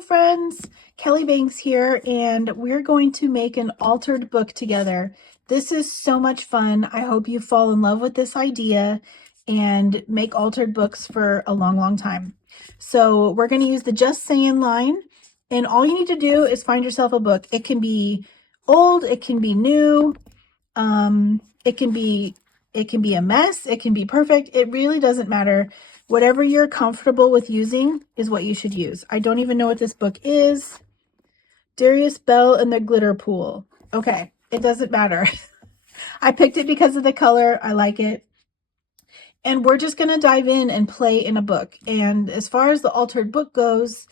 Hello friends, Kelly Banks here, and we're going to make an altered book together. This is so much fun. I hope you fall in love with this idea and make altered books for a long time. So we're going to use the Just Saying line, and all you need to do is find yourself a book. It can be old, it can be new, it can be a mess, it can be perfect. It really doesn't matter. Whatever you're comfortable with using is what you should use. I don't even know what this book is. Darius Bell and the Glitter Pool. Okay, it doesn't matter. I picked it because of the color. I like it. And we're just going to dive in and play in a book. And as far as the altered book goes,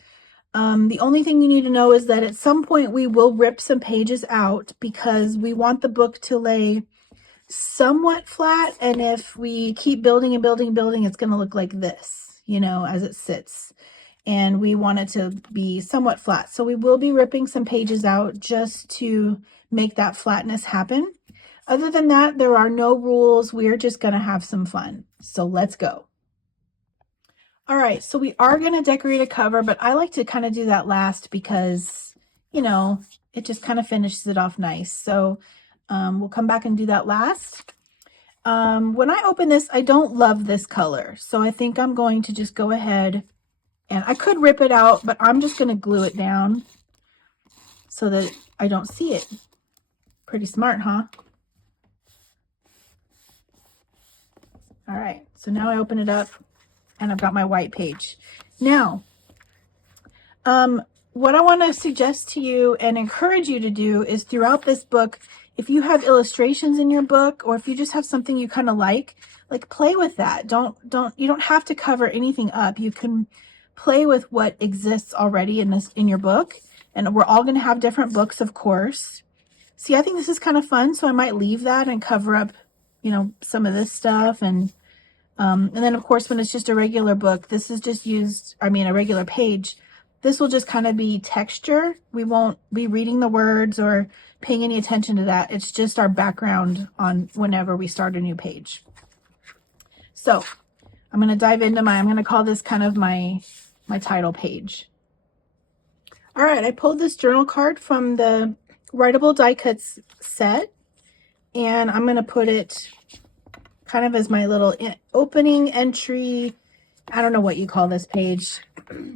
the only thing you need to know is that at some point we will rip some pages out because we want the book to lay somewhat flat, and if we keep building and building, it's going to look like this, you know, as it sits, and we want it to be somewhat flat. So we will be ripping some pages out just to make that flatness happen. Other than that, there are no rules. We're just going to have some fun. So let's go. All right, so we are going to decorate a cover, but I like to kind of do that last because, you know, it just kind of finishes it off nice. So we'll come back and do that last. When I open this, I don't love this color. So I think I'm going to just go ahead, and I could rip it out, but I'm just going to glue it down so that I don't see it. Pretty smart, huh? All right, so now I open it up and I've got my white page. Now, what I want to suggest to you and encourage you to do is throughout this book, if you have illustrations in your book, or if you just have something you kind of like play with that. You don't have to cover anything up. You can play with what exists already in your book. And we're all going to have different books, of course. See, I think this is kind of fun, so I might leave that and cover up, you know, some of this stuff. And then of course, when it's just a regular book, this is just a regular page. This will just kind of be texture. We won't be reading the words or paying any attention to that. It's just our background on whenever we start a new page. So I'm going to dive into I'm going to call this kind of my title page. All right, I pulled this journal card from the Writable Die Cuts set, and I'm going to put it kind of as my little opening entry. I don't know what you call this page.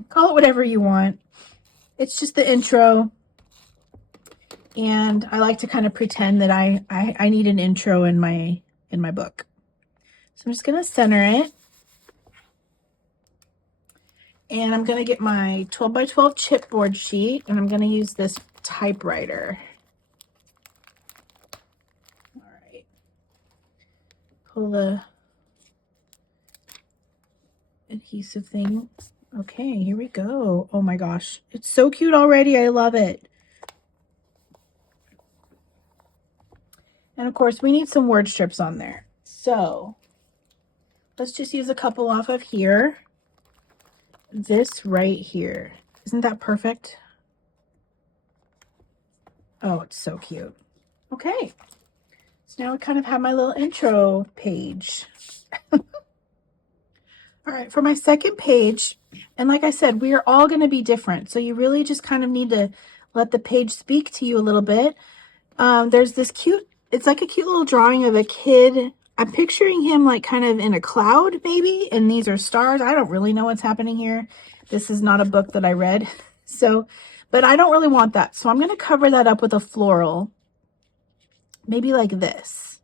Call it whatever you want. It's just the intro. And I like to kind of pretend that I need an intro in my book. So I'm just going to center it. And I'm going to get my 12 by 12 chipboard sheet, and I'm going to use this typewriter. All right. Pull the adhesive thing. Okay, here we go. Oh my gosh. It's so cute already. I love it. And of course, we need some word strips on there. So let's just use a couple off of here. This right here. Isn't that perfect? Oh, it's so cute. Okay. So now we kind of have my little intro page. All right, for my second page, and like I said, we are all going to be different. So you really just kind of need to let the page speak to you a little bit. There's this it's like a cute little drawing of a kid. I'm picturing him like kind of in a cloud maybe, and these are stars. I don't really know what's happening here. This is not a book that I read. So, but I don't really want that. So I'm going to cover that up with a floral, maybe like this.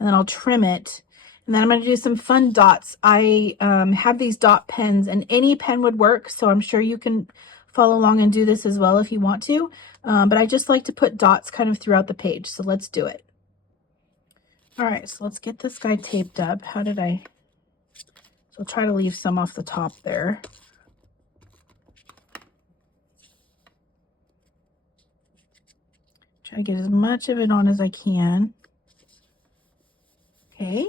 And then I'll trim it. And then I'm going to do some fun dots. I have these dot pens, and any pen would work. So I'm sure you can follow along and do this as well if you want to. But I just like to put dots kind of throughout the page. So let's do it. All right, so let's get this guy taped up. So I'll try to leave some off the top there. Try to get as much of it on as I can. Okay,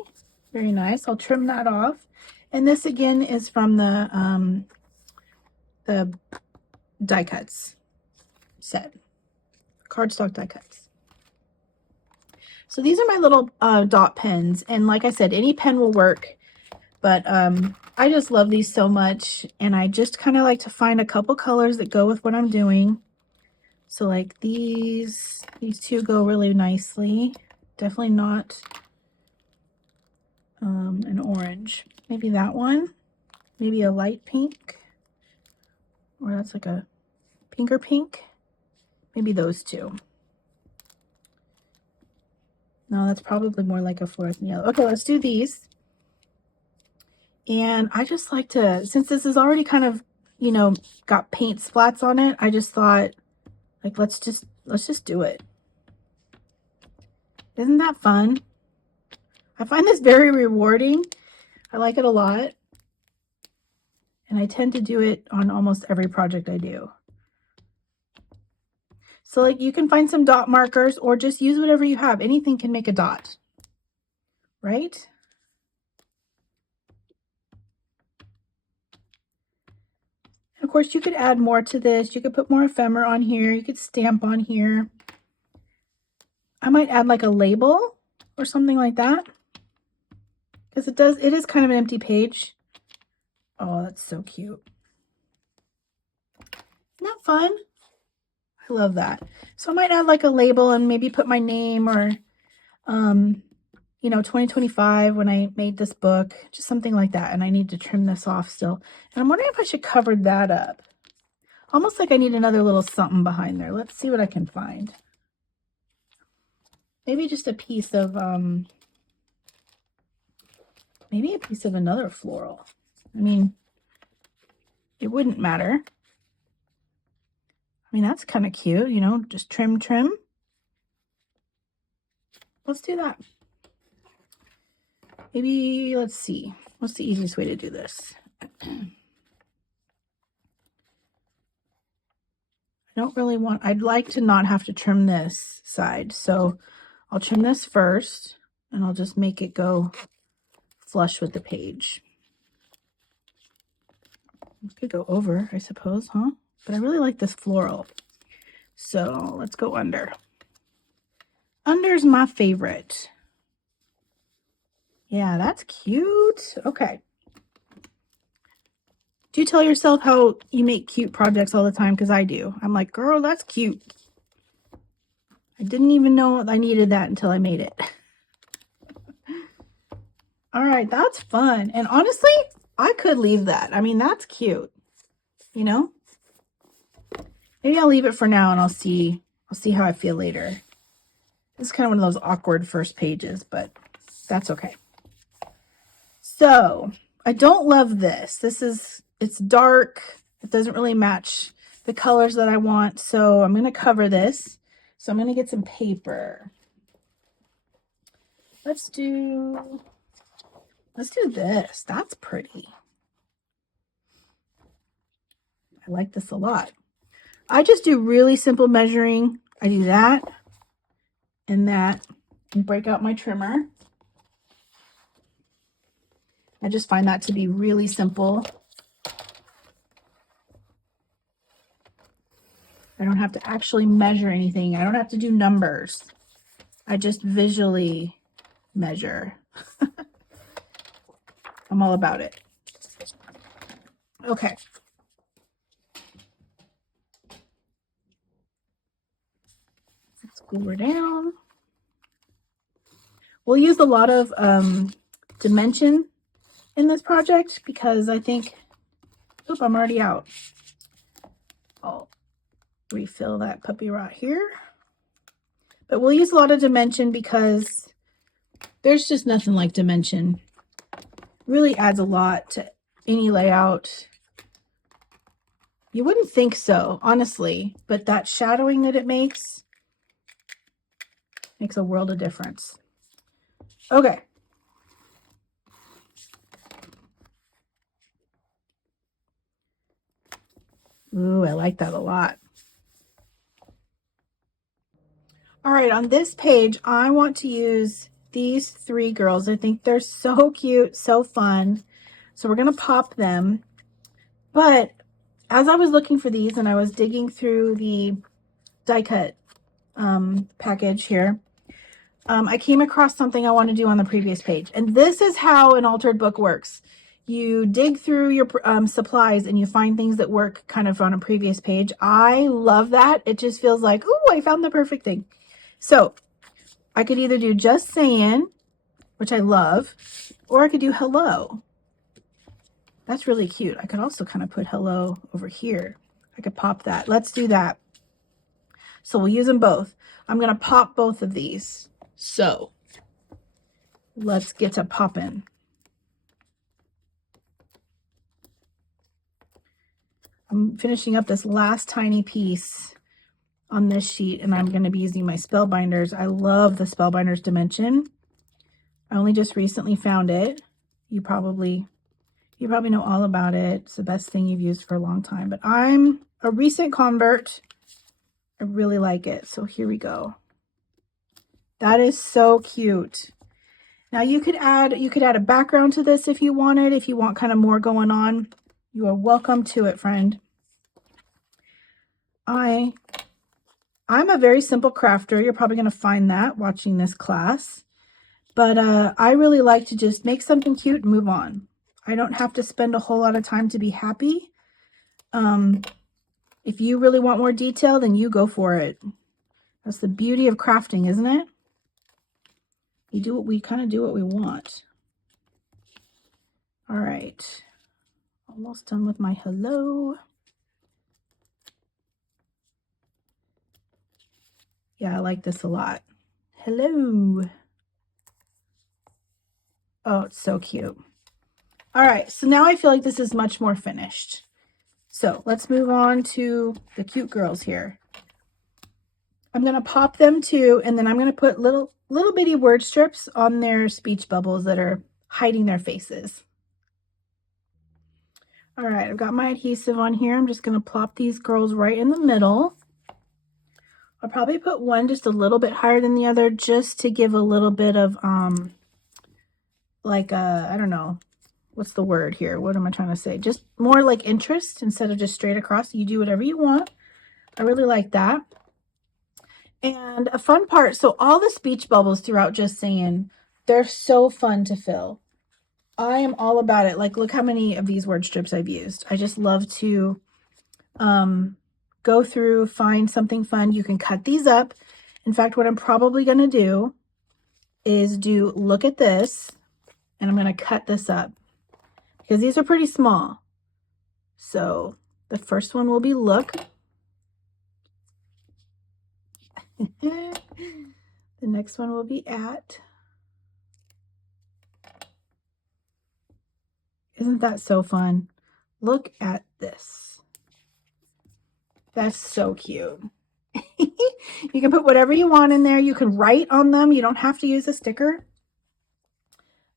very nice. I'll trim that off. And this again is from the die cuts set, cardstock die cuts. So these are my little dot pens, and like I said, any pen will work, but I just love these so much, and I just kind of like to find a couple colors that go with what I'm doing. So like these two go really nicely. Definitely not an orange. Maybe that one. Maybe a light pink. Or that's like a pinker pink. Maybe those two. No, that's probably more like a fluorescent yellow. Okay, let's do these. And I just like to, since this is already kind of, you know, got paint splats on it, I just thought, like, let's just do it. Isn't that fun? I find this very rewarding. I like it a lot. And I tend to do it on almost every project I do. So like you can find some dot markers or just use whatever you have. Anything can make a dot, right? Of course, you could add more to this. You could put more ephemera on here. You could stamp on here. I might add like a label or something like that, because it is kind of an empty page. Oh, that's so cute. Isn't that fun? I love that. So I might add like a label and maybe put my name or, you know, 2025 when I made this book, just something like that. And I need to trim this off still. And I'm wondering if I should cover that up. Almost like I need another little something behind there. Let's see what I can find. Maybe just a piece of, maybe a piece of another floral. I mean, it wouldn't matter. I mean, that's kind of cute, you know, just trim. Let's do that. Maybe, let's see. What's the easiest way to do this? I don't really want, I'd like to not have to trim this side. So I'll trim this first and I'll just make it go flush with the page. It could go over, I suppose, huh? But I really like this floral. So let's go under. Under's my favorite. Yeah, that's cute. Okay. Do you tell yourself how you make cute projects all the time? Because I do. I'm like, girl, that's cute. I didn't even know I needed that until I made it. All right, that's fun. And honestly, I could leave that. I mean, that's cute. You know? Maybe I'll leave it for now and I'll see how I feel later. This is kind of one of those awkward first pages, but that's okay. So, I don't love this. It's dark. It doesn't really match the colors that I want. So I'm going to cover this. So I'm going to get some paper. Let's do this. That's pretty. I like this a lot. I just do really simple measuring. I do that and that and break out my trimmer. I just find that to be really simple. I don't have to actually measure anything. I don't have to do numbers. I just visually measure. I'm all about it. Okay. Let's glue her down. We'll use a lot of dimension in this project because I think, oop, I'm already out. I'll refill that puppy right here. But we'll use a lot of dimension because there's just nothing like dimension. Really adds a lot to any layout. You wouldn't think so, honestly, but that shadowing that it makes a world of difference. Okay. Ooh, I like that a lot. All right, on this page, I want to use these three girls. I think they're so cute, so fun. So we're going to pop them. But as I was looking for these and I was digging through the die cut package here, I came across something I want to do on the previous page. And this is how an altered book works. you dig through your supplies and you find things that work kind of on a previous page. I love that. It just feels like, oh, I found the perfect thing. So I could either do just saying, which I love, or I could do hello. That's really cute. I could also kind of put hello over here. I could pop that. Let's do that. So we'll use them both. I'm going to pop both of these. So let's get to popping. I'm finishing up this last tiny piece on this sheet, and I'm going to be using my Spellbinders. I love the Spellbinders Dimension. I only just recently found it. You probably know all about it. It's the best thing you've used for a long time, but I'm a recent convert. I really like it. So here we go. That is so cute. Now you could add a background to this if you wanted, if you want kind of more going on. You are welcome to it, friend. I'm a very simple crafter. You're probably going to find that watching this class. But I really like to just make something cute and move on. I don't have to spend a whole lot of time to be happy. If you really want more detail, then you go for it. That's the beauty of crafting, isn't it? We kind of do what we want. All right. Almost done with my hello. Yeah, I like this a lot. Hello. Oh, it's so cute. All right, so now I feel like this is much more finished. So let's move on to the cute girls here. I'm going to pop them too, and then I'm going to put little bitty word strips on their speech bubbles that are hiding their faces. All right, I've got my adhesive on here. I'm just going to plop these girls right in the middle. I'll probably put one just a little bit higher than the other just to give a little bit of, like, I don't know, what's the word here? What am I trying to say? Just more like interest instead of just straight across. You do whatever you want. I really like that. And a fun part, so all the speech bubbles throughout Just Saying, they're so fun to fill. I am all about it. Like, look how many of these word strips I've used. I just love to go through, find something fun. You can cut these up. In fact, what I'm probably going to do is look at this, and I'm going to cut this up because these are pretty small. So the first one will be look. The next one will be at. Isn't that so fun? Look at this. That's so cute. You can put whatever you want in there. You can write on them. You don't have to use a sticker.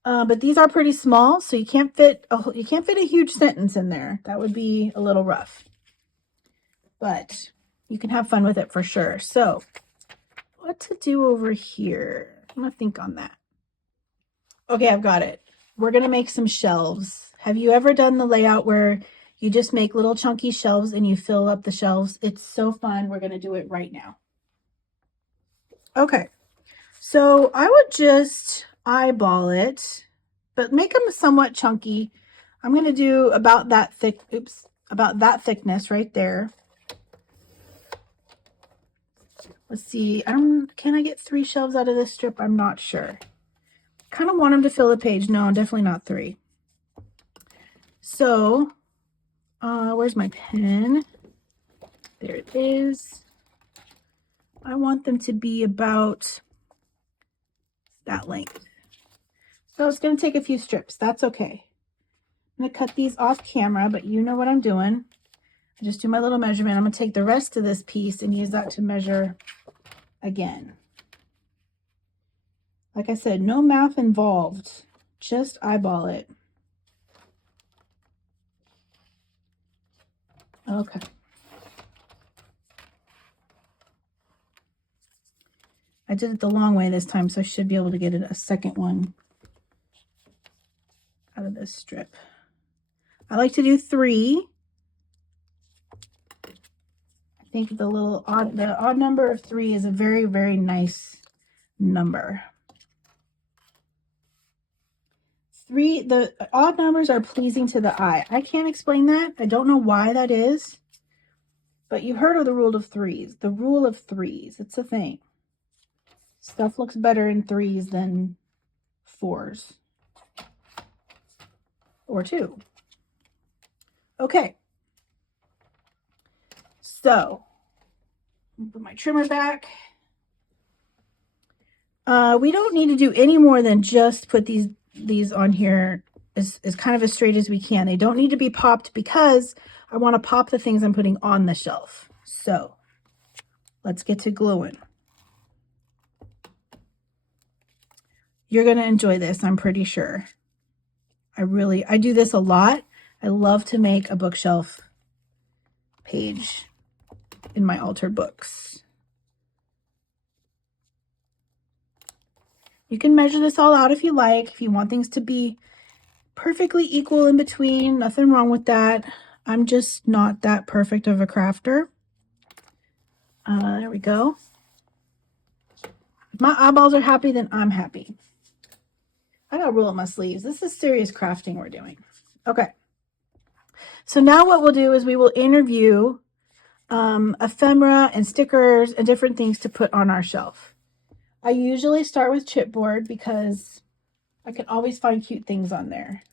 But these are pretty small, so you can't fit a huge sentence in there. That would be a little rough. But you can have fun with it for sure. So, what to do over here? I'm gonna think on that. Okay, I've got it. We're gonna make some shelves. Have you ever done the layout where you just make little chunky shelves and you fill up the shelves? It's so fun. We're gonna do it right now. Okay, so I would just eyeball it, but make them somewhat chunky. I'm gonna do about that thick, about that thickness right there. Let's see, can I get 3 shelves out of this strip? I'm not sure. Kind of want them to fill the page. No, definitely not 3. So, where's my pen? There it is. I want them to be about that length. So it's going to take a few strips. That's okay. I'm going to cut these off camera, but you know what I'm doing. I just do my little measurement. I'm going to take the rest of this piece and use that to measure again. Like I said, no math involved. Just eyeball it. Okay. I did it the long way this time, so I should be able to get a second one out of this strip. I like to do 3. I think the odd number of 3 is a very, very nice number. The odd numbers are pleasing to the eye. I can't explain that. I don't know why that is. But you've heard of the rule of threes. The rule of threes. It's a thing. Stuff looks better in threes than fours. Or two. Okay. So, put my trimmer back. We don't need to do any more than just put these on here as kind of as straight as we can. They don't need to be popped because I want to pop the things I'm putting on the shelf. So let's get to gluing. You're going to enjoy this, I'm pretty sure. I do this a lot. I love to make a bookshelf page in my altered books. You can measure this all out if you like, if you want things to be perfectly equal in between. Nothing wrong with that. I'm just not that perfect of a crafter. There we go. If my eyeballs are happy, then I'm happy. I gotta roll up my sleeves. This is serious crafting we're doing. Okay. So now what we'll do is we will interview ephemera and stickers and different things to put on our shelf. I usually start with chipboard because I can always find cute things on there.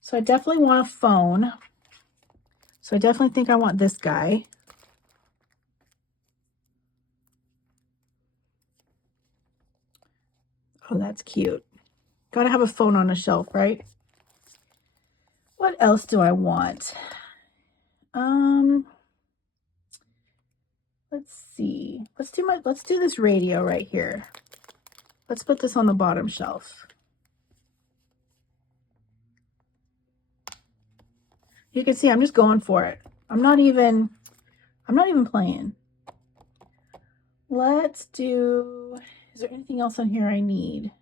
So I definitely want a phone. So I definitely think I want this guy. Oh, that's cute. Gotta have a phone on a shelf, right? What else do I want? Let's see. Let's do this radio right here. Let's put this on the bottom shelf. You can see I'm just going for it. I'm not even playing. Let's do, is there anything else on here I need?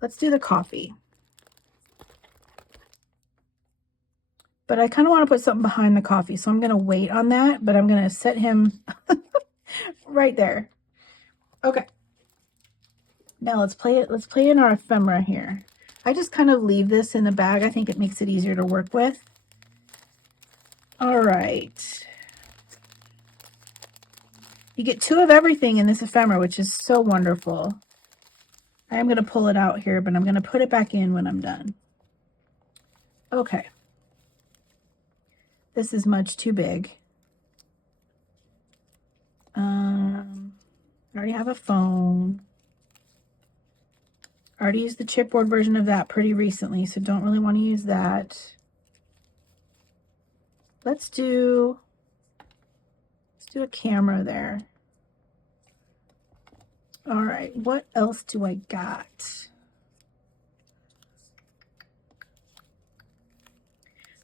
Let's do the coffee. But I kind of want to put something behind the coffee, so I'm going to wait on that, but I'm going to set him right there. Okay. Now let's play in our ephemera here. I just kind of leave this in the bag. I think it makes it easier to work with. All right. You get 2 of everything in this ephemera, which is so wonderful. I am going to pull it out here, but I'm going to put it back in when I'm done. Okay. This is much too big. I already have a phone. I already used the chipboard version of that pretty recently, so don't really want to use that. Let's do a camera there. All right, what else do I got?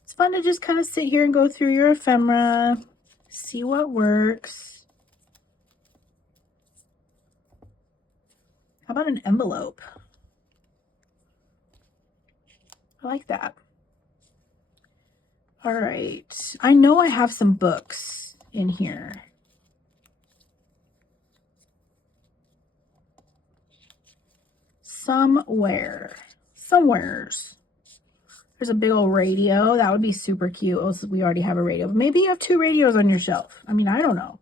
It's fun to just kind of sit here and go through your ephemera, see what works. How about an envelope? I like that. All right, I know I have some books in here. Somewheres. There's a big old radio. That would be super cute. Oh, so we already have a radio. But maybe you have 2 radios on your shelf. I mean, I don't know.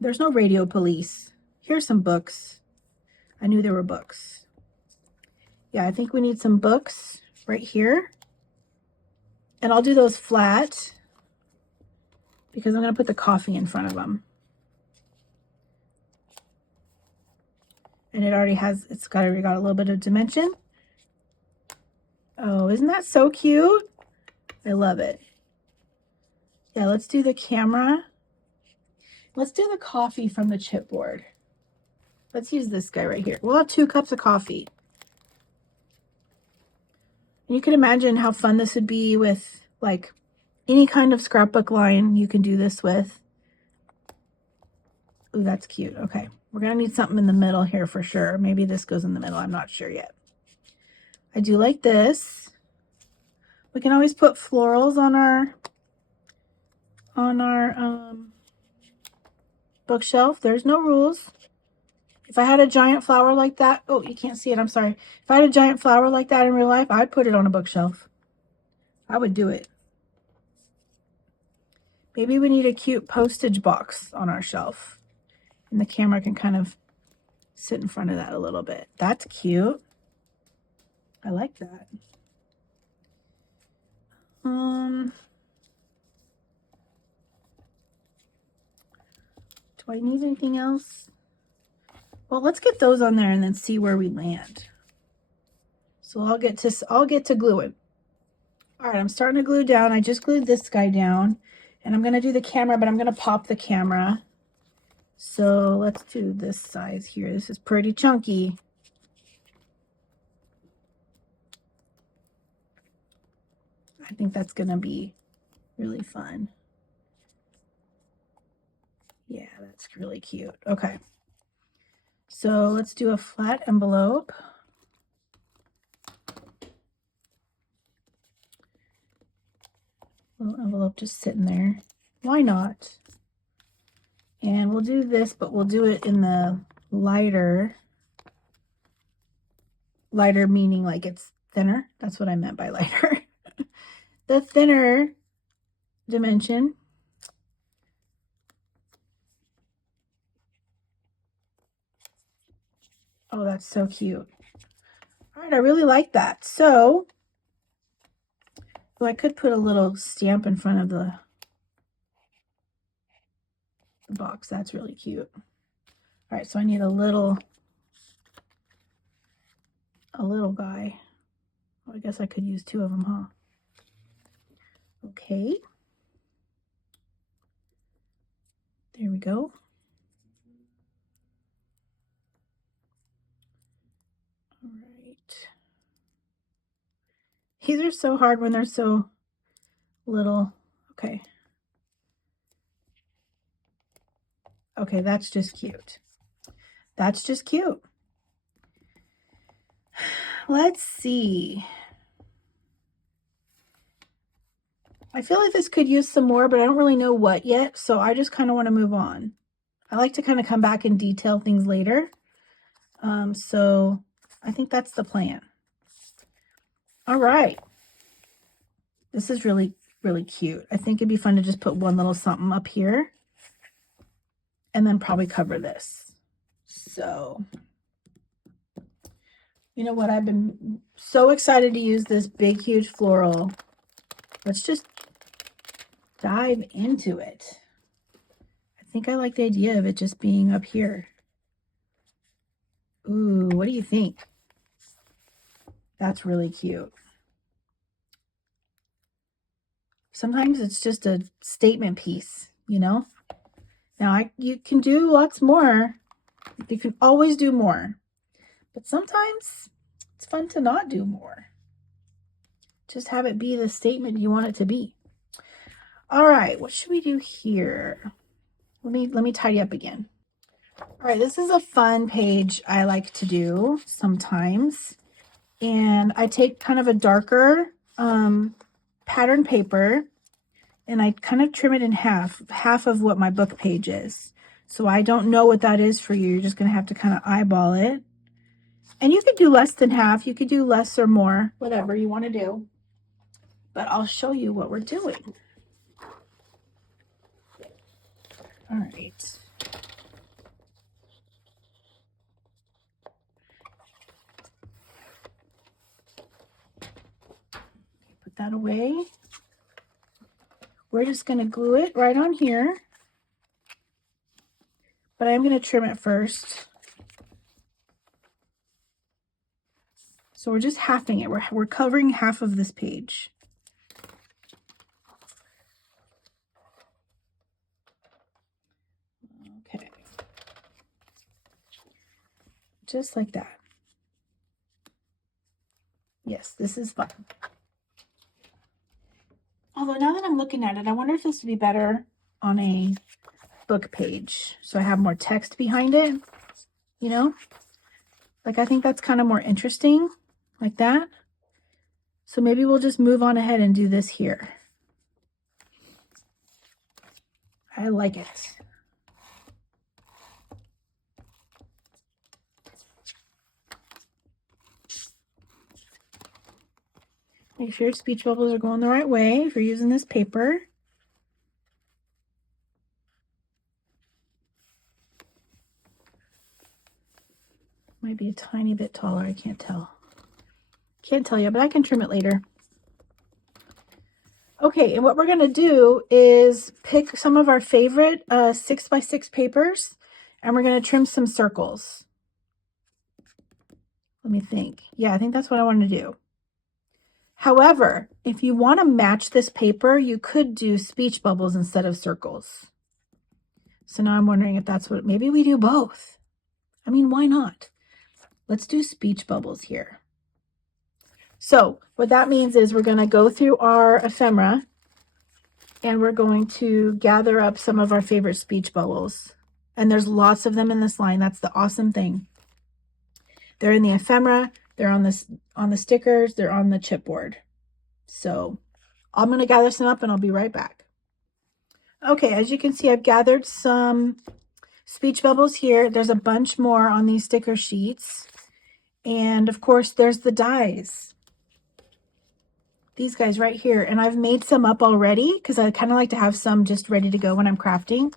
There's no radio police. Here's some books. I knew there were books. Yeah, I think we need some books right here. And I'll do those flat because I'm going to put the coffee in front of them. And it already has, it's already got a little bit of dimension. Oh, isn't that so cute? I love it. Yeah, let's do the camera. Let's do the coffee from the chipboard. Let's use this guy right here. We'll have 2 cups of coffee. And you can imagine how fun this would be with like any kind of scrapbook line you can do this with. Ooh, that's cute. Okay, we're gonna need something in the middle here for sure. Maybe this goes in the middle. I'm not sure yet. I do like this. We can always put florals on our bookshelf. There's no rules. If I had a giant flower like that, oh, you can't see it, I'm sorry. If I had a giant flower like that in real life, I'd put it on a bookshelf. I would do it. Maybe we need a cute postage box on our shelf. And the camera can kind of sit in front of that a little bit. That's cute. I like that. Do I need anything else? Well, let's get those on there and then see where we land. So I'll get to gluing. All right, I'm starting to glue down. I just glued this guy down, and I'm going to do the camera, but I'm going to pop the camera. So let's do this size here. This is pretty chunky. I think that's going to be really fun. Yeah, that's really cute. Okay. So let's do a flat envelope. Little envelope just sitting there. Why not? And we'll do this, but we'll do it in the lighter. Lighter meaning like it's thinner. That's what I meant by lighter. The thinner dimension. Oh, that's so cute. All right, I really like that. So, I could put a little stamp in front of the box. That's really cute. All right, so I need a little guy. Well, I guess I could use two of them, huh? Okay. There we go. All right. These are so hard when they're so little. Okay. Okay, that's just cute. That's just cute. Let's see. I feel like this could use some more, but I don't really know what yet, so I just kind of want to move on. I like to kind of come back and detail things later. So I think that's the plan. All right. This is really, really cute. I think it'd be fun to just put one little something up here and then probably cover this. So, you know what? I've been so excited to use this big, huge floral. Let's just dive into it. I think I like the idea of it just being up here. Ooh, what do you think? That's really cute. Sometimes it's just a statement piece, you know? Now, you can do lots more. You can always do more. But sometimes it's fun to not do more. Just have it be the statement you want it to be. All right, what should we do here? Let me tidy up again. All right, this is a fun page I like to do sometimes. And I take kind of a darker pattern paper and I kind of trim it in half of what my book page is. So I don't know what that is for you. You're just going to have to kind of eyeball it. And you could do less than half. You could do less or more, whatever you want to do. But I'll show you what we're doing. All right. Put that away. We're just going to glue it right on here. But I'm going to trim it first. So we're just halving it. We're covering half of this page. Okay. Just like that. Yes, this is fun. Although now that I'm looking at it, I wonder if this would be better on a book page. So I have more text behind it, you know? Like, I think that's kind of more interesting, like that. So maybe we'll just move on ahead and do this here. I like it. Make sure your speech bubbles are going the right way if you're using this paper. Might be a tiny bit taller, I can't tell. Can't tell you, but I can trim it later. Okay, and what we're gonna do is pick some of our favorite 6x6 papers, and we're gonna trim some circles. Let me think. Yeah, I think that's what I want to do. However, if you want to match this paper, you could do speech bubbles instead of circles. So now I'm wondering if that's what, maybe we do both. I mean, why not? Let's do speech bubbles here. So what that means is we're going to go through our ephemera and we're going to gather up some of our favorite speech bubbles. And there's lots of them in this line. That's the awesome thing. They're in the ephemera, they're on the stickers, they're on the chipboard. So I'm going to gather some up and I'll be right back. Okay, as you can see, I've gathered some speech bubbles here. There's a bunch more on these sticker sheets. And of course, there's the dies. These guys right here. And I've made some up already because I kind of like to have some just ready to go when I'm crafting.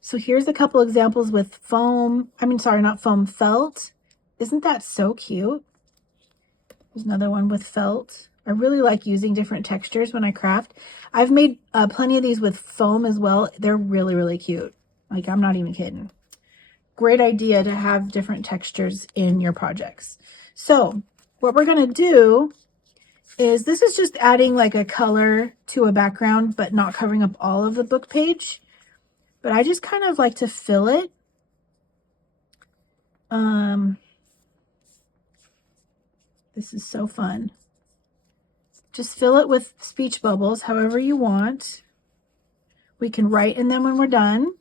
So here's a couple examples with foam. I mean, sorry, not foam, felt. Isn't that so cute? There's another one with felt. I really like using different textures when I craft. I've made plenty of these with foam as well. They're really, really cute. Like, I'm not even kidding. Great idea to have different textures in your projects. So what we're going to do is, this is just adding like a color to a background, but not covering up all of the book page. But I just kind of like to fill it. This is so fun. Just fill it with speech bubbles, however you want. We can write in them when we're done.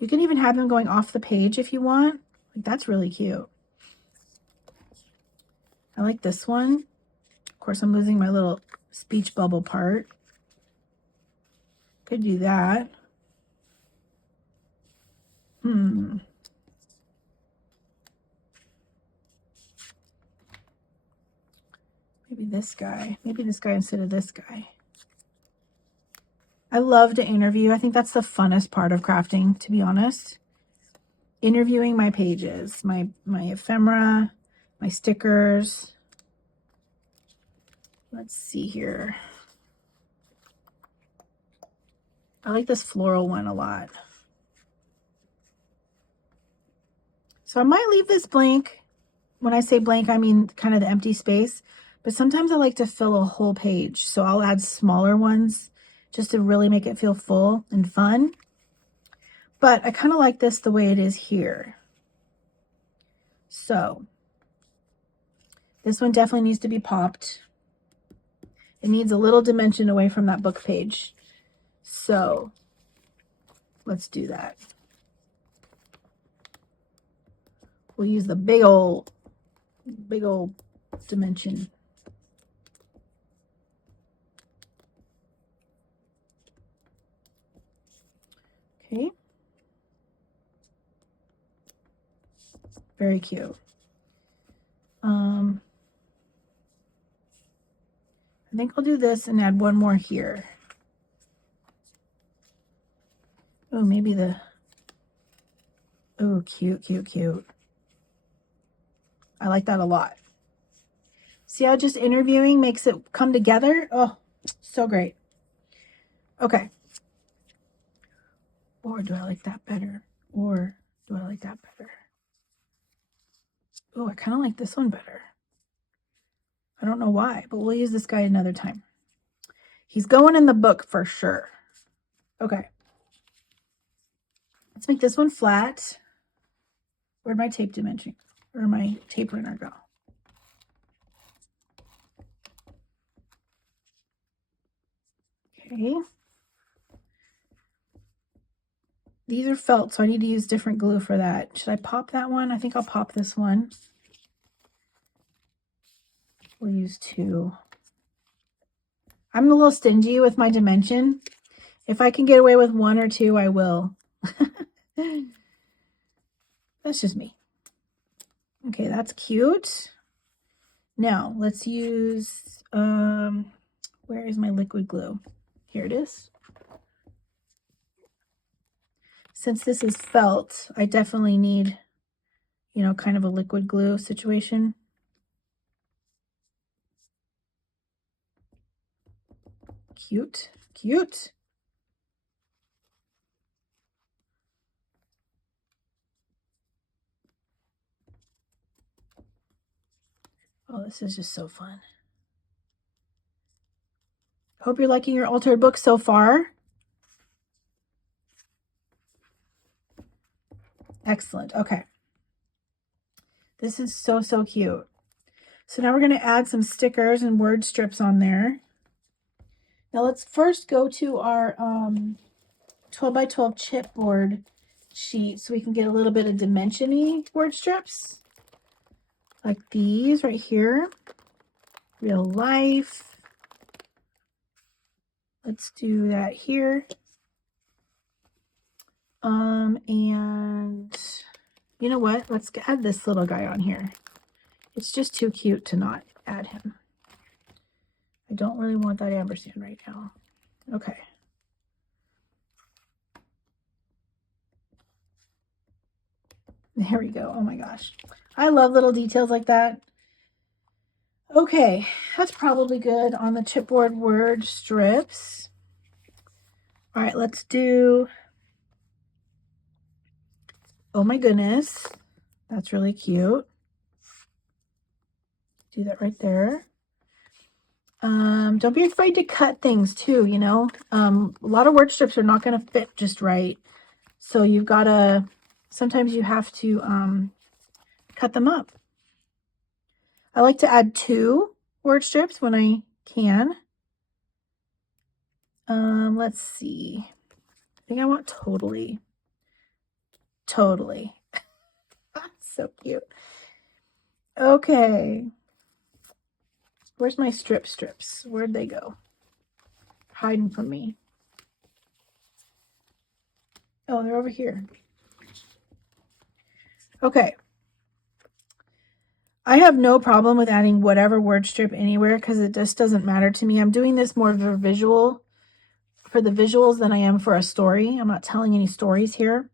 You can even have them going off the page if you want. Like, that's really cute. I like this one. Of course, I'm losing my little speech bubble part. Could do that. Maybe this guy. Maybe this guy instead of this guy. I love to interview. I think that's the funnest part of crafting, to be honest. Interviewing my pages, my ephemera, my stickers. Let's see here. I like this floral one a lot. So I might leave this blank. When I say blank, I mean kind of the empty space. But sometimes I like to fill a whole page. So I'll add smaller ones just to really make it feel full and fun. But I kind of like this the way it is here. So this one definitely needs to be popped. It needs a little dimension away from that book page. So let's do that. We'll use the big old dimension. Okay. Very cute. I think I'll do this and add one more here. Oh, maybe the, oh, cute, cute, cute. I like that a lot. See how just interviewing makes it come together? Oh, so great. Okay. Or do I like that better? Or do I like that better? Oh, I kind of like this one better. I don't know why, but we'll use this guy another time. He's going in the book for sure. Okay. Let's make this one flat. Where'd my tape dimension or my tape runner go? Okay. These are felt, so I need to use different glue for that. Should I pop that one? I think I'll pop this one. We'll use two. I'm a little stingy with my dimension. If I can get away with one or two, I will. That's just me. Okay, that's cute. Now let's use, where is my liquid glue? Here it is. Since this is felt, I definitely need, you know, kind of a liquid glue situation. Cute, cute. Oh, this is just so fun. Hope you're liking your altered book so far. Excellent. Okay. This is so, so cute. So now we're going to add some stickers and word strips on there. Now let's first go to our 12 by 12 chipboard sheet so we can get a little bit of dimension-y word strips. Like these right here. Real life. Let's do that here. And you know what? Let's add this little guy on here. It's just too cute to not add him. I don't really want that ampersand right now. Okay. There we go. Oh my gosh. I love little details like that. Okay, that's probably good on the chipboard word strips. All right, let's do, oh my goodness. That's really cute. Do that right there. Don't be afraid to cut things too, you know. A lot of word strips are not going to fit just right. So you've got to, sometimes you have to cut them up. I like to add 2 word strips when I can. Let's see. I think I want totally. Totally. So cute. Okay. Where's my strips? Where'd they go? Hiding from me. Oh, they're over here. Okay. I have no problem with adding whatever word strip anywhere because it just doesn't matter to me. I'm doing this more for the visuals than I am for a story. I'm not telling any stories here.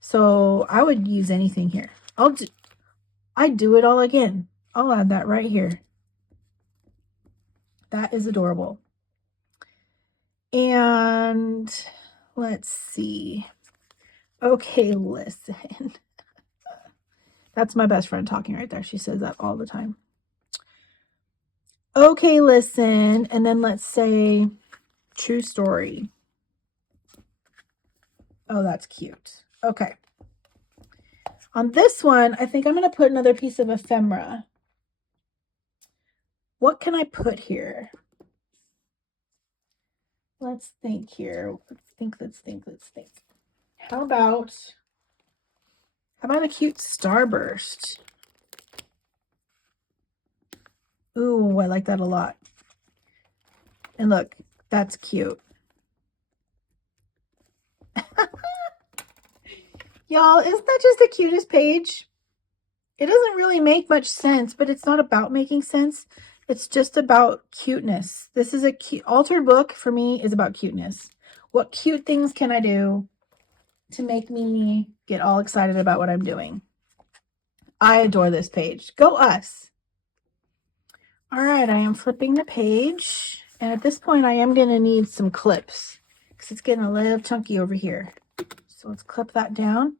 So I would use anything here. I'd do it all again. I'll add that right here. That is adorable. And let's see. Okay, listen. That's my best friend talking right there. She says that all the time. Okay, listen. And then let's say true story. Oh, that's cute. Okay. On this one, I think I'm going to put another piece of ephemera. What can I put here? Let's think here. Let's think. How about a cute starburst? Ooh, I like that a lot. And look, that's cute. Y'all, isn't that just the cutest page? It doesn't really make much sense, but it's not about making sense. It's just about cuteness. This is a cute, altered book for me is about cuteness. What cute things can I do to make me get all excited about what I'm doing? I adore this page. Go us. All right, I am flipping the page. And at this point, I am going to need some clips because it's getting a little chunky over here. So let's clip that down.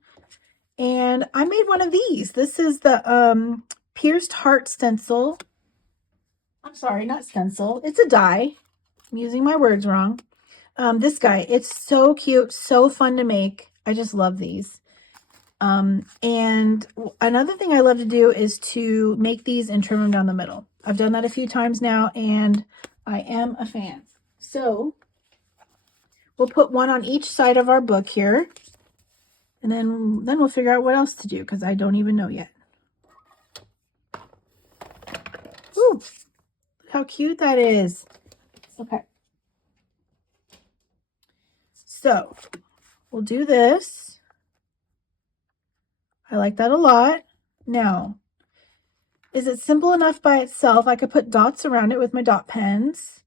And I made one of these. This is the pierced heart stencil. I'm sorry, not stencil. It's a die. I'm using my words wrong. This guy, it's so cute, so fun to make. I just love these. And another thing I love to do is to make these and trim them down the middle. I've done that a few times now, and I am a fan. So we'll put one on each side of our book here. And then we'll figure out what else to do because I don't even know yet. Ooh, look how cute that is. Okay. So we'll do this. I like that a lot. Now, Is it simple enough by itself? I could put dots around it with my dot pens,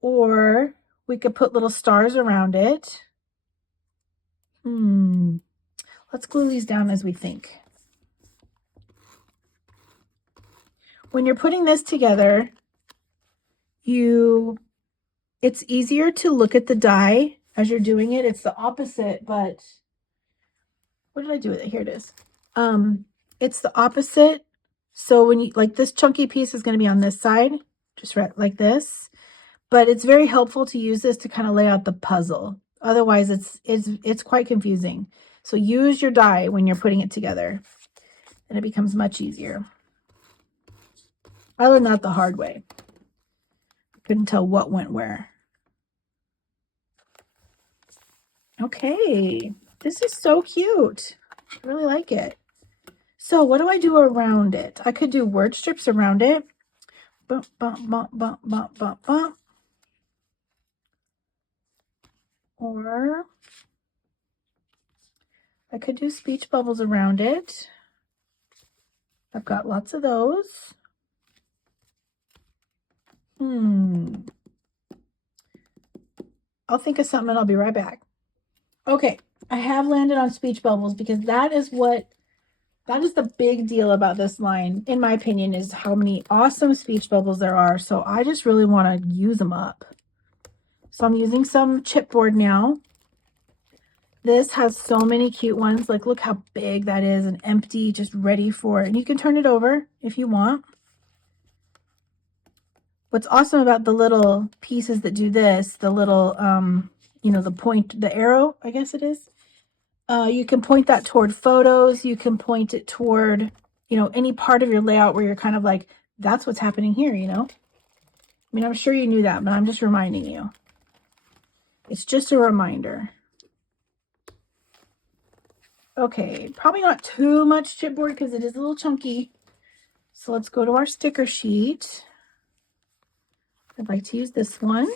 or we could put little stars around it. Let's glue these down as we think. When you're putting this together, it's easier to look at the die as you're doing it. It's the opposite, but what did I do with it? Here it is. It's the opposite. So when you, like, this chunky piece is going to be on this side, just right like this. But it's very helpful to use this to kind of lay out the puzzle. Otherwise, it's quite confusing. So use your die when you're putting it together, and it becomes much easier. I learned that the hard way. I couldn't tell what went where. Okay, this is so cute. I really like it. So what do I do around it? I could do word strips around it. Bump, bump, bump, bump, bump, bump, bump. Or I could do speech bubbles around it. I've got lots of those. I'll think of something and I'll be right back. Okay, I have landed on speech bubbles because that is the big deal about this line, in my opinion, is how many awesome speech bubbles there are. So I just really want to use them up. So I'm using some chipboard now. This has so many cute ones. Like, look how big that is and empty, just ready for it. And you can turn it over if you want. What's awesome about the little pieces that do this, the little, you know, the arrow, I guess it is. You can point that toward photos. You can point it toward, you know, any part of your layout where you're kind of like, that's what's happening here, you know? I mean, I'm sure you knew that, but I'm just reminding you. It's just a reminder. Okay, probably not too much chipboard because it is a little chunky. So let's go to our sticker sheet. I'd like to use this one.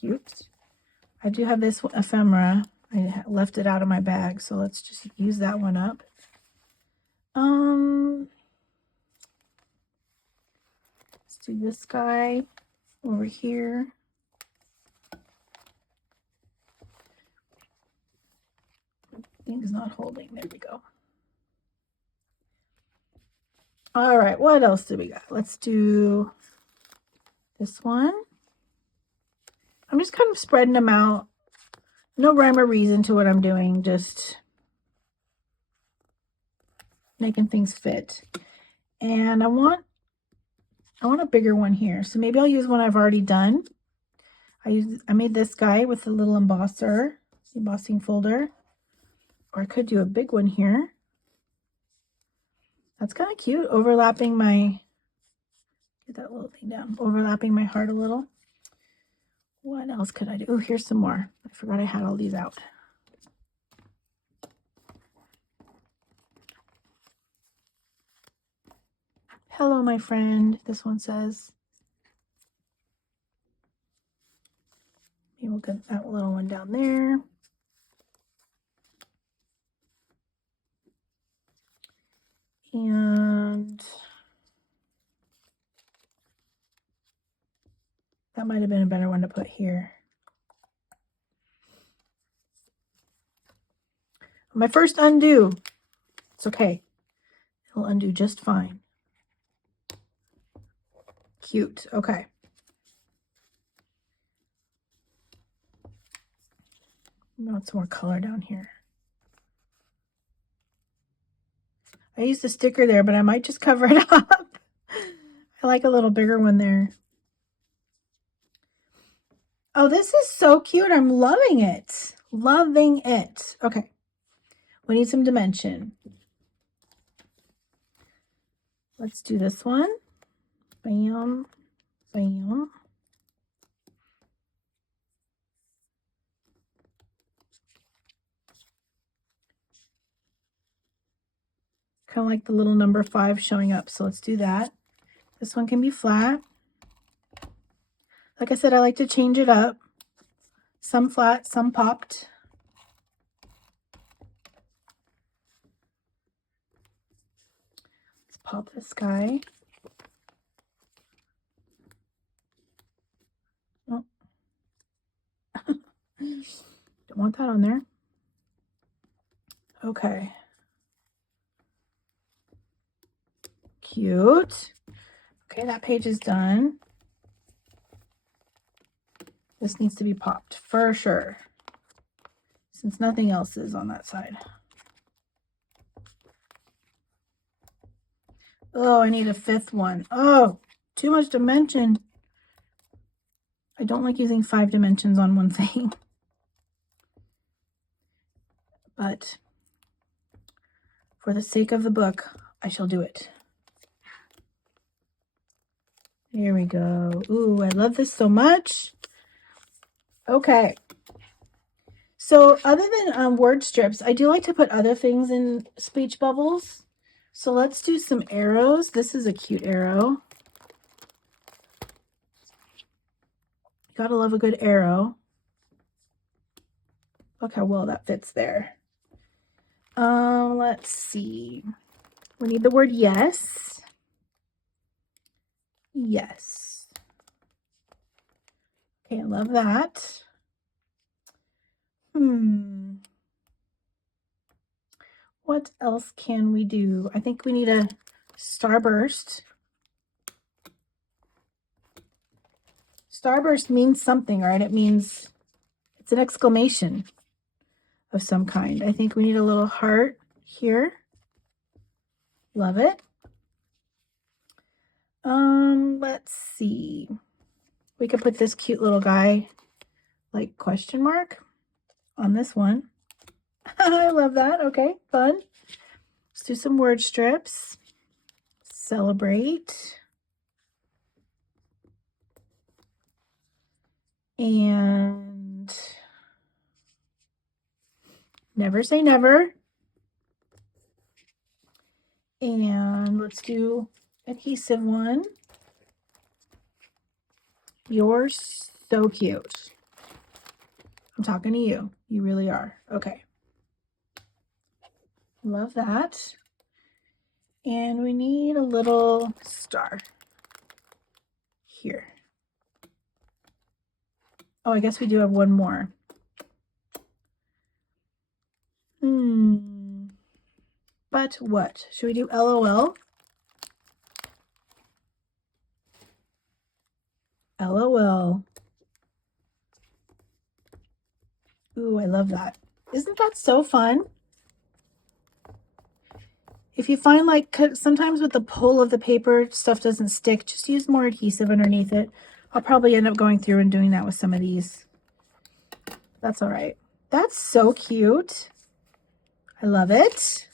Cute. I do have this ephemera. I left it out of my bag, so let's just use that one up. Let's do this guy over here. Thing's not holding. There we go. All right, what else do we got? Let's do this one. I'm just kind of spreading them out. No rhyme or reason to what I'm doing, just making things fit. And I want a bigger one here. So maybe I'll use one I've already done. I made this guy with a little embossing folder. Or I could do a big one here. That's kind of cute, overlapping my, get that little thing down, overlapping my heart a little. What else could I do? Oh, here's some more. I forgot I had all these out. Hello, my friend, this one says. Maybe we'll get that little one down there. And that might have been a better one to put here. My first undo. It's okay. It'll undo just fine. Cute. Okay. Want some more color down here. I used a sticker there, but I might just cover it up. I like a little bigger one there. Oh, this is so cute. I'm loving it. Loving it. Okay. We need some dimension. Let's do this one. Bam. Bam. Kind of like the little number 5 showing up. So let's do that. This one can be flat. Like I said, I like to change it up. Some flat, some popped. pop this guy. Oh. Don't want that on there. Okay. Cute. Okay, that page is done. This needs to be popped for sure, since nothing else is on that side. Oh, I need a 5th one. Oh, too much dimension. I don't like using 5 dimensions on one thing. But for the sake of the book, I shall do it. Here we go. Ooh, I love this so much. Okay. So other than word strips, I do like to put other things in speech bubbles. So let's do some arrows. This is a cute arrow. Gotta love a good arrow. Look how well that fits there. Let's see. We need the word yes. Yes. Okay, I love that. What else can we do? I think we need a starburst. Starburst means something, right? It means it's an exclamation of some kind. I think we need a little heart here. Love it. Let's see. We could put this cute little guy like question mark on this one. I love that. Okay, fun. Let's do some word strips. Celebrate. And never say never. And let's do adhesive one. You're so cute. I'm talking to you. You really are. Okay. Love that. And we need a little star here. Oh, I guess we do have one more. But what? Should we do LOL? LOL. Ooh, I love that. Isn't that so fun? If you find like sometimes with the pull of the paper, stuff doesn't stick, just use more adhesive underneath it. I'll probably end up going through and doing that with some of these. That's all right. That's so cute. I love it.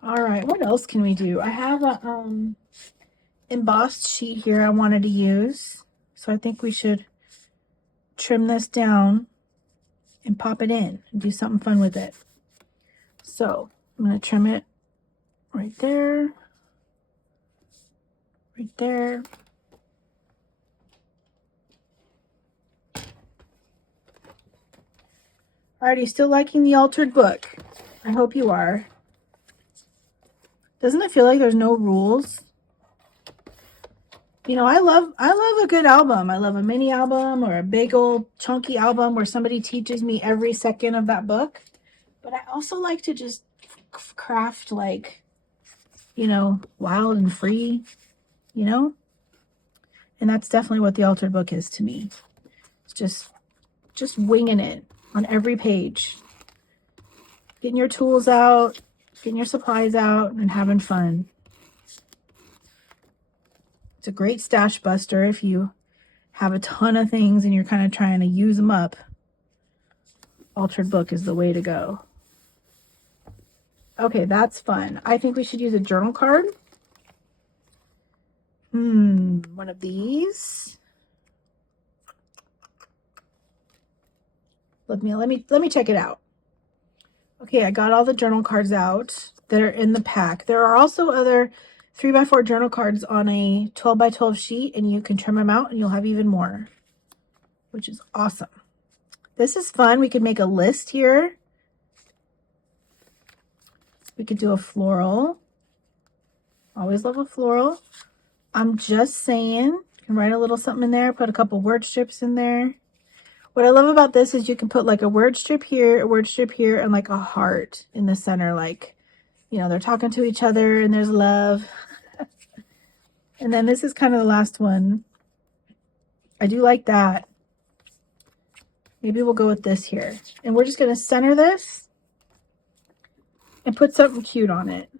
All right, what else can we do? I have a embossed sheet here I wanted to use. So I think we should trim this down and pop it in and do something fun with it. So I'm going to trim it right there, right there. Alrighty, still liking the altered book? I hope you are. Doesn't it feel like there's no rules? You know, I love a good album. I love a mini album or a big old chunky album where somebody teaches me every second of that book. But I also like to just craft like, you know, wild and free, you know? And that's definitely what the altered book is to me. It's just winging it on every page. Getting your tools out, getting your supplies out, and having fun. It's a great stash buster if you have a ton of things and you're kind of trying to use them up. Altered book is the way to go. Okay, that's fun. I think we should use a journal card. One of these. Let me check it out. Okay, I got all the journal cards out that are in the pack. There are also other 3x4 journal cards on a 12x12 sheet, and you can trim them out and you'll have even more, which is awesome. This is fun. We could make a list here. We could do a floral. Always love a floral. I'm just saying, you can write a little something in there, put a couple word strips in there. What I love about this is you can put like a word strip here, a word strip here, and like a heart in the center. Like, you know, they're talking to each other and there's love. And then this is kind of the last one. I do like that. Maybe we'll go with this here. And we're just going to center this and put something cute on it.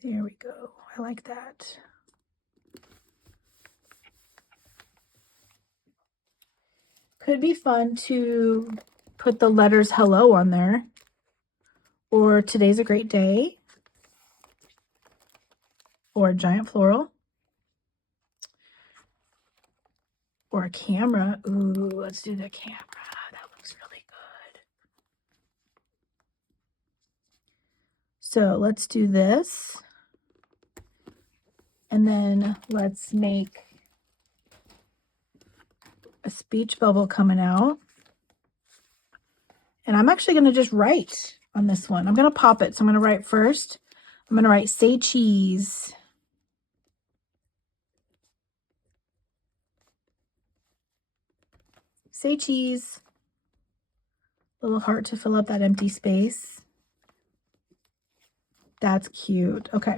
There we go. I like that. Could be fun to put the letters hello on there. Or today's a great day. Or a giant floral. Or a camera. Ooh, let's do the camera. That looks really good. So let's do this. And then let's make a speech bubble coming out. And I'm actually going to just write on this one. I'm going to pop it. So I'm going to write first. I'm going to write say cheese. Say cheese. Little heart to fill up that empty space. That's cute. Okay.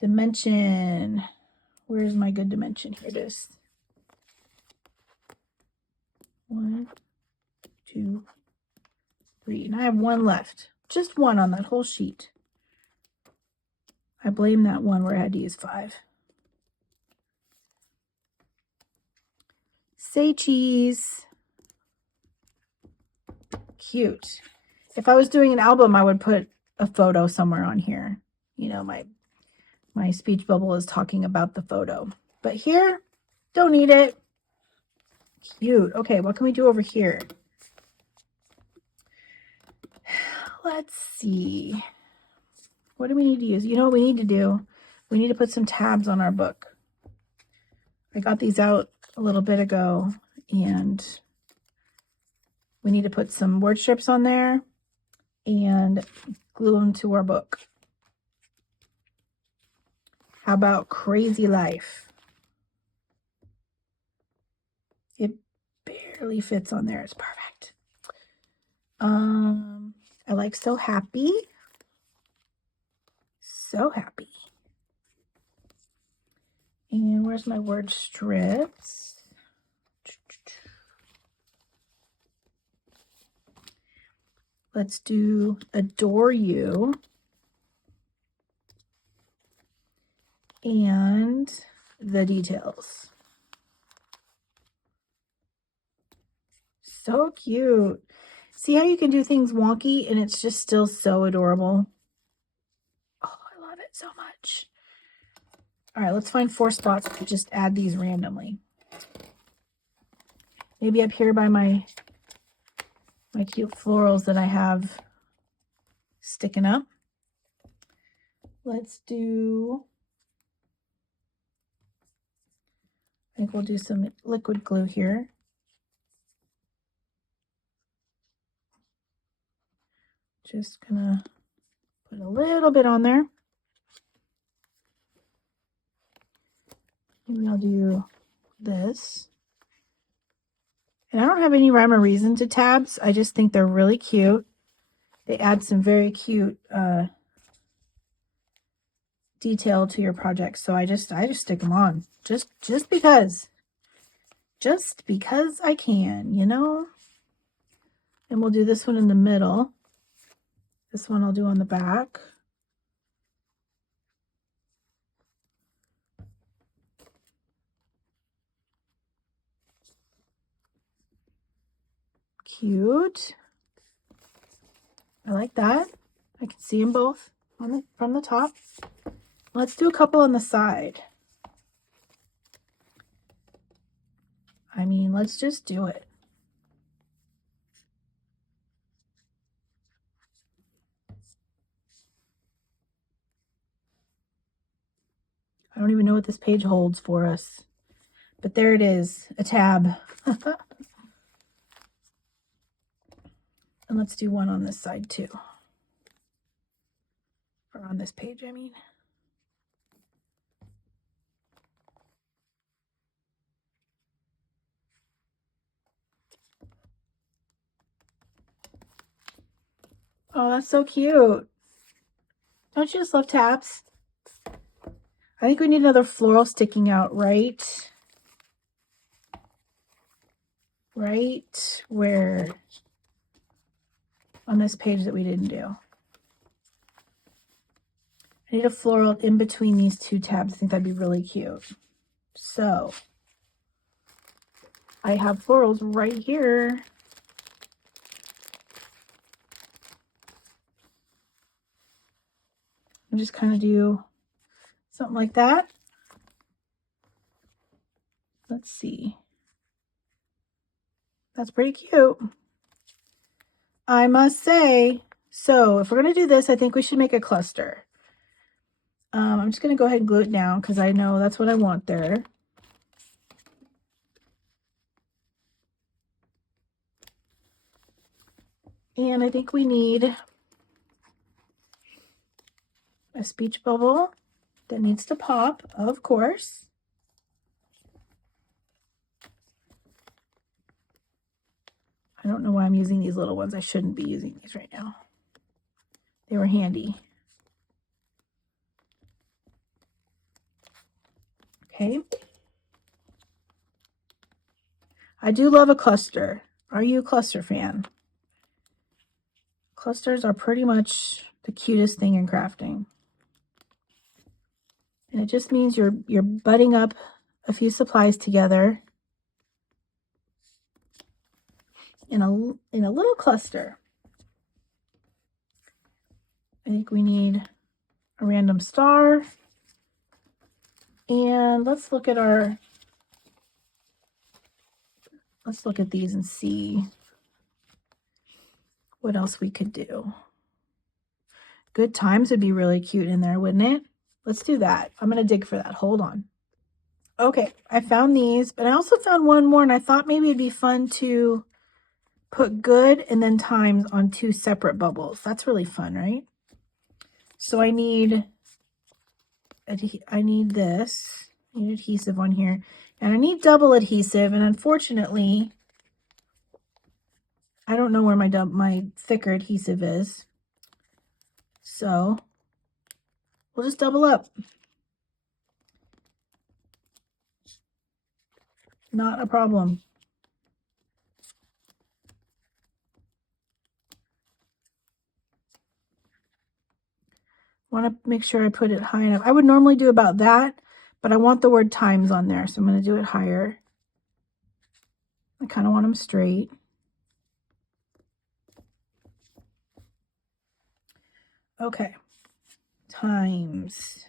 Dimension. Where's my good dimension? Here it is. 1, 2, 3. And I have one left. Just one on that whole sheet. I blame that one where I had to use 5. Say cheese. Cute. If I was doing an album, I would put a photo somewhere on here. You know, my speech bubble is talking about the photo. But here, don't need it. Cute. Okay, what can we do over here? Let's see. What do we need to use? You know what we need to do? We need to put some tabs on our book. I got these out a little bit ago, and we need to put some word strips on there and glue them to our book. How about Crazy Life? It barely fits on there. It's perfect. I like So Happy. So happy. And where's my word strips? Let's do Adore You. And the details. So cute. See how you can do things wonky and it's just still so adorable? Oh, I love it so much. All right, let's find 4 spots to just add these randomly. Maybe up here by my cute florals that I have sticking up. Let's do, I think we'll do some liquid glue here. Just gonna put a little bit on there. Maybe I'll do this. And I don't have any rhyme or reason to tabs. I just think they're really cute. They add some very cute detail to your project. So I just stick them on. Just because. Just because I can, you know? And we'll do this one in the middle. This one I'll do on the back. Cute. I like that. I can see them both from the top. Let's do a couple on the side. I mean, let's just do it. I don't even know what this page holds for us. But there it is, a tab. And let's do one on this side too. Or on this page, I mean. Oh, that's so cute. Don't you just love tabs? I think we need another floral sticking out right where on this page that we didn't do. I need a floral in between these two tabs. I think that'd be really cute. So I have florals right here. And just kind of do something like that. Let's see. That's pretty cute, I must say. So if we're going to do this, I think we should make a cluster. I'm just going to go ahead and glue it down because I know that's what I want there. And I think we need a speech bubble that needs to pop, of course. I don't know why I'm using these little ones. I shouldn't be using these right now. They were handy. Okay. I do love a cluster. Are you a cluster fan? Clusters are pretty much the cutest thing in crafting. And it just means you're butting up a few supplies together in a little cluster. I think we need a random star. And let's look at these and see what else we could do. Good times would be really cute in there, wouldn't it? Let's do that. I'm going to dig for that. Hold on. Okay, I found these, but I also found one more, and I thought maybe it'd be fun to put good and then times on two separate bubbles. That's really fun, right? So I need this. I need adhesive on here, and I need double adhesive, and unfortunately, I don't know where my thicker adhesive is. So we'll just double up. Not a problem. Want to make sure I put it high enough. I would normally do about that, but I want the word times on there, so I'm going to do it higher. I kind of want them straight. Okay, times.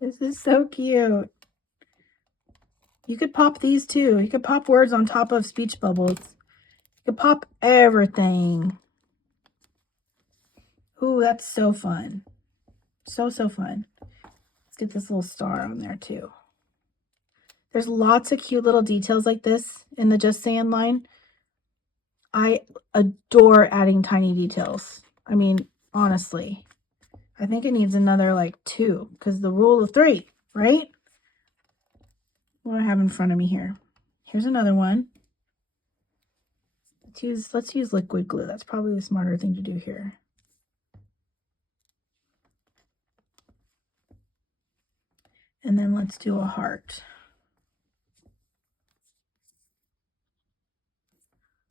This is so cute. You could pop these too. You could pop words on top of speech bubbles. You could pop everything. Ooh, that's so fun. So fun. Let's get this little star on there too. There's lots of cute little details like this in the Just Saying line. I adore adding tiny details. I mean, honestly, I think it needs another like 2 because the rule of 3, right? What do I have in front of me here? Here's another one. Let's use liquid glue. That's probably the smarter thing to do here. And then let's do a heart.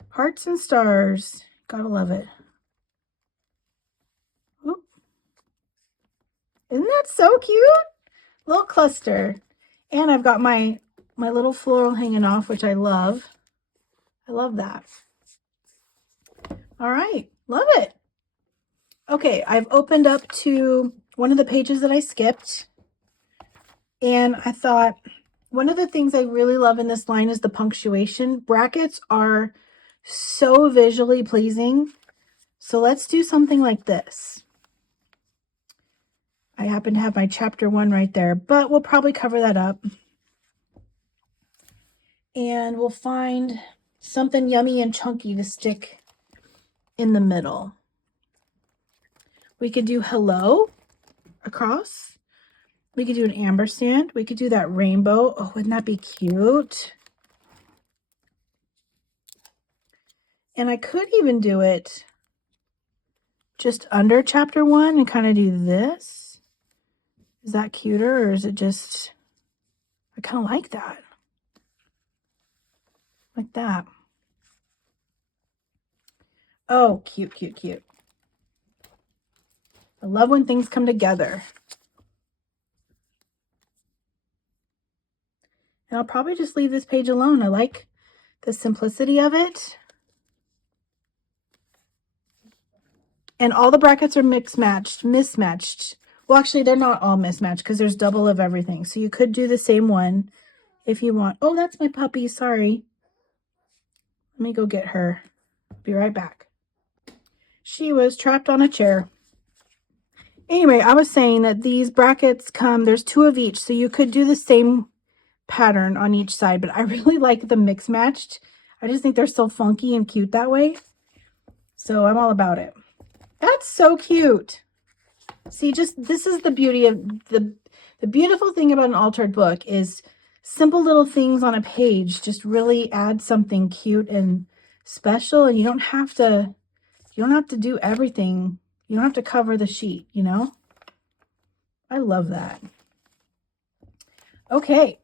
Hearts and stars. Gotta love it. Oop. Isn't that so cute? Little cluster. And I've got my little floral hanging off, which I love. I love that. All right. Love it. Okay, I've opened up to one of the pages that I skipped. And I thought, one of the things I really love in this line is the punctuation. Brackets are so visually pleasing. So let's do something like this. I happen to have my chapter 1 right there, but we'll probably cover that up. And we'll find something yummy and chunky to stick in the middle. We could do hello across. We could do an ampersand. We could do that rainbow. Oh, wouldn't that be cute? And I could even do it just under chapter 1 and kind of do this. Is that cuter, or is it just, I kind of like that. Like that. Oh, cute, cute, cute. I love when things come together. And I'll probably just leave this page alone. I like the simplicity of it. And all the brackets are mismatched. Well, actually, they're not all mismatched because there's double of everything. So you could do the same one if you want. Oh, that's my puppy. Sorry. Let me go get her. Be right back. She was trapped on a chair. Anyway, I was saying that these brackets come, there's 2 of each. So you could do the same pattern on each side, but I really like the mix matched. I just think they're so funky and cute that way. So I'm all about it. That's so cute. See, just this is the beauty of the beautiful thing about an altered book is simple little things on a page just really add something cute and special, and you don't have to do everything. You don't have to cover the sheet, you know? I love that. Okay.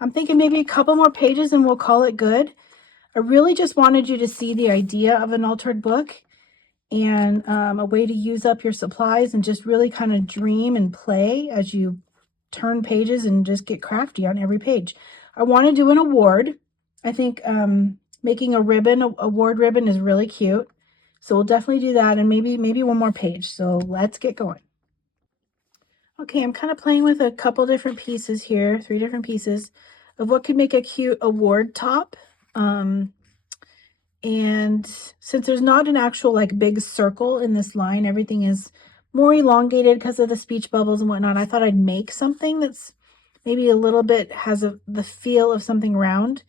I'm thinking maybe a couple more pages and we'll call it good. I really just wanted you to see the idea of an altered book and a way to use up your supplies and just really kind of dream and play as you turn pages and just get crafty on every page. I want to do an award. I think making a ribbon, a award ribbon, is really cute. So we'll definitely do that, and maybe one more page. So let's get going. Okay, I'm kind of playing with a couple different pieces here, 3 different pieces of what could make a cute award top. And since there's not an actual like big circle in this line, everything is more elongated because of the speech bubbles and whatnot. I thought I'd make something that's maybe a little bit has the feel of something round.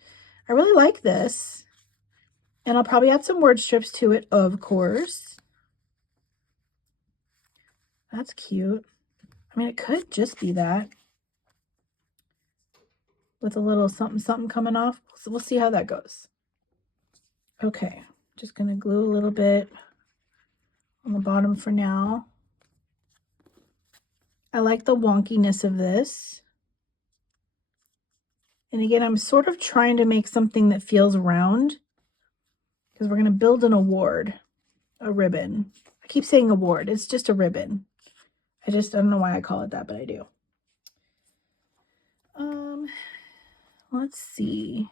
I really like this. And I'll probably add some word strips to it, of course. That's cute. I mean, it could just be that with a little something something coming off. So we'll see how that goes. Okay, just going to glue a little bit on the bottom for now. I like the wonkiness of this. And again, I'm sort of trying to make something that feels round because we're going to build an award, a ribbon. I keep saying award. It's just a ribbon. I don't know why I call it that, but I do. Let's see.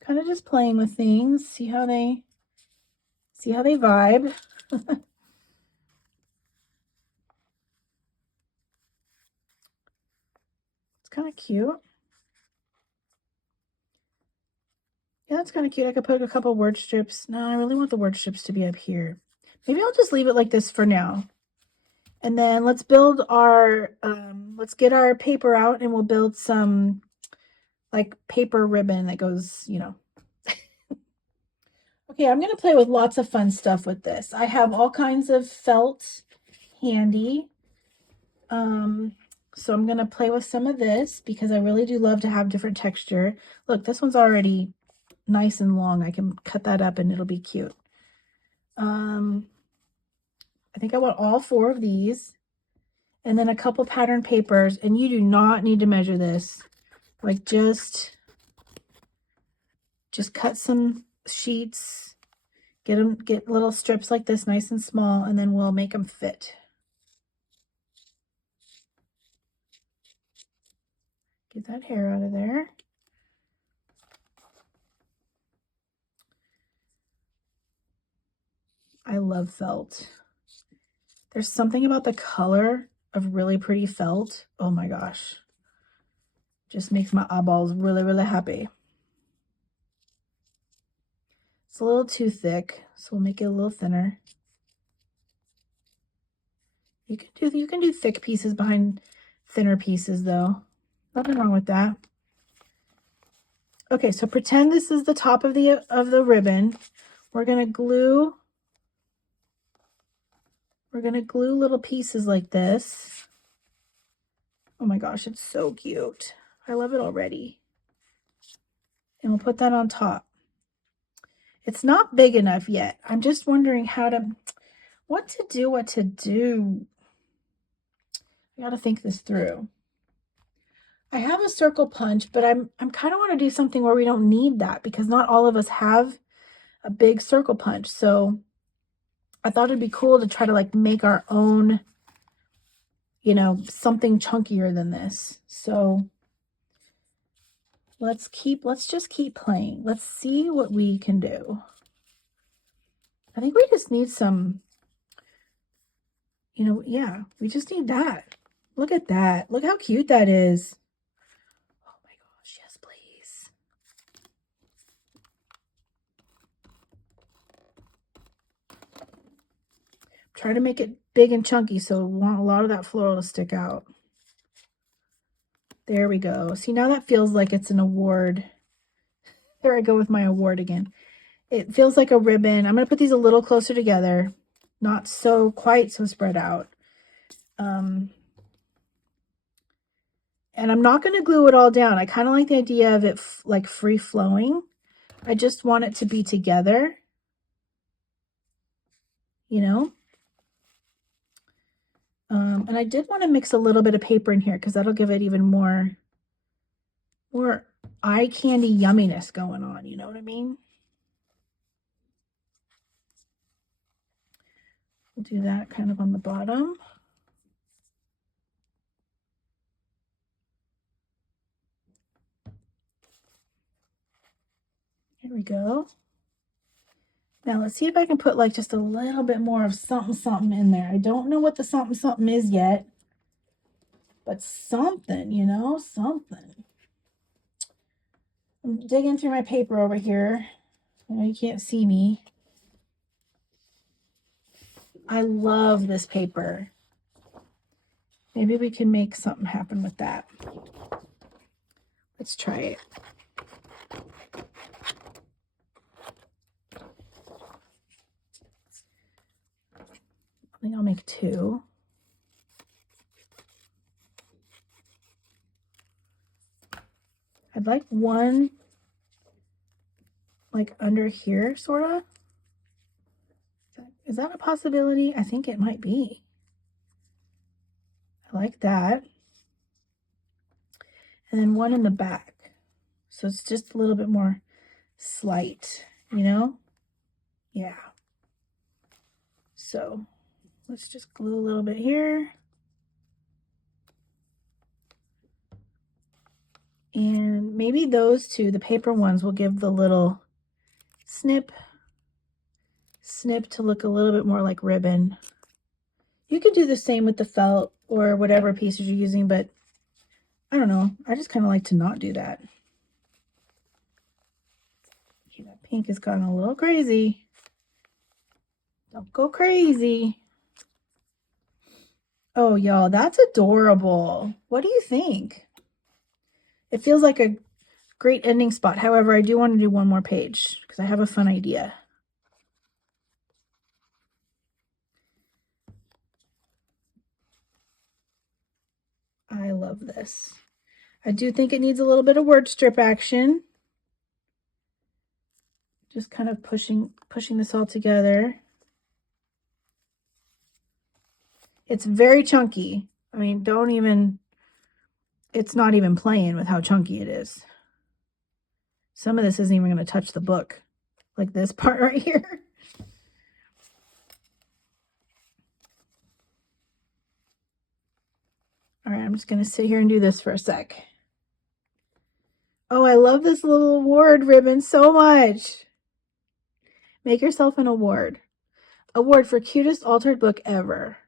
Kind of just playing with things, see how they vibe. It's kind of cute. Yeah, that's kind of cute. I could put a couple word strips. No, I really want the word strips to be up here. Maybe I'll just leave it like this for now. And then let's build our, let's get our paper out and we'll build some like paper ribbon that goes, you know. Okay, I'm going to play with lots of fun stuff with this. I have all kinds of felt handy. So I'm going to play with some of this because I really do love to have different texture. Look, this one's already nice and long. I can cut that up and it'll be cute. I think I want all 4 of these and then a couple pattern papers, and you do not need to measure this. Like just cut some sheets, get little strips like this nice and small, and then we'll make them fit. Get that hair out of there. I love felt. There's something about the color of really pretty felt. Oh my gosh. Just makes my eyeballs really, really happy. It's a little too thick, so we'll make it a little thinner. You can do thick pieces behind thinner pieces though. Nothing wrong with that. Okay, so pretend this is the top of the ribbon. We're gonna glue little pieces like this. Oh my gosh, it's so cute. I love it already. And we'll put that on top. It's not big enough yet. I'm just wondering what to do. I gotta think this through. I have a circle punch, but I'm kind of want to do something where we don't need that because not all of us have a big circle punch. So I thought it'd be cool to try to like make our own, you know, something chunkier than this. So let's just keep playing. Let's see what we can do. I think we just need some, you know, yeah, we just need that. Look at that. Look how cute that is. Oh my gosh, yes, please. Try to make it big and chunky so we want a lot of that floral to stick out. There we go. See, now that feels like it's an award. There I go with my award again. It feels like a ribbon. I'm going to put these a little closer together. Not so quite so spread out. And I'm not going to glue it all down. I kind of like the idea of it like free flowing. I just want it to be together, you know. And I did want to mix a little bit of paper in here because that'll give it even more eye candy yumminess going on. You know what I mean? We'll do that kind of on the bottom. Here we go. Now let's see if I can put like just a little bit more of something in there. I don't know what the something is yet, but something, you know, something. I'm digging through my paper over here. I know you can't see me. I love this paper. Maybe we can make something happen with that. Let's try it. I think I'll make 2. I'd like one like under here, sort of. Is that a possibility? I think it might be. I like that. And then one in the back. So it's just a little bit more slight, you know? Yeah. So let's just glue a little bit here. And maybe those two, the paper ones, will give the little snip to look a little bit more like ribbon. You could do the same with the felt or whatever pieces you're using, but I don't know. I just kind of like to not do that. Okay, that pink has gotten a little crazy. Don't go crazy. Oh, y'all, that's adorable. What do you think? It feels like a great ending spot. However, I do want to do one more page because I have a fun idea. I love this. I do think it needs a little bit of word strip action. Just kind of pushing this all together. It's very chunky. I mean, it's not even playing with how chunky it is. Some of this isn't even going to touch the book, like this part right here. All right, I'm just going to sit here and do this for a sec. Oh, I love this little award ribbon so much. Make yourself an award. Award for cutest altered book ever.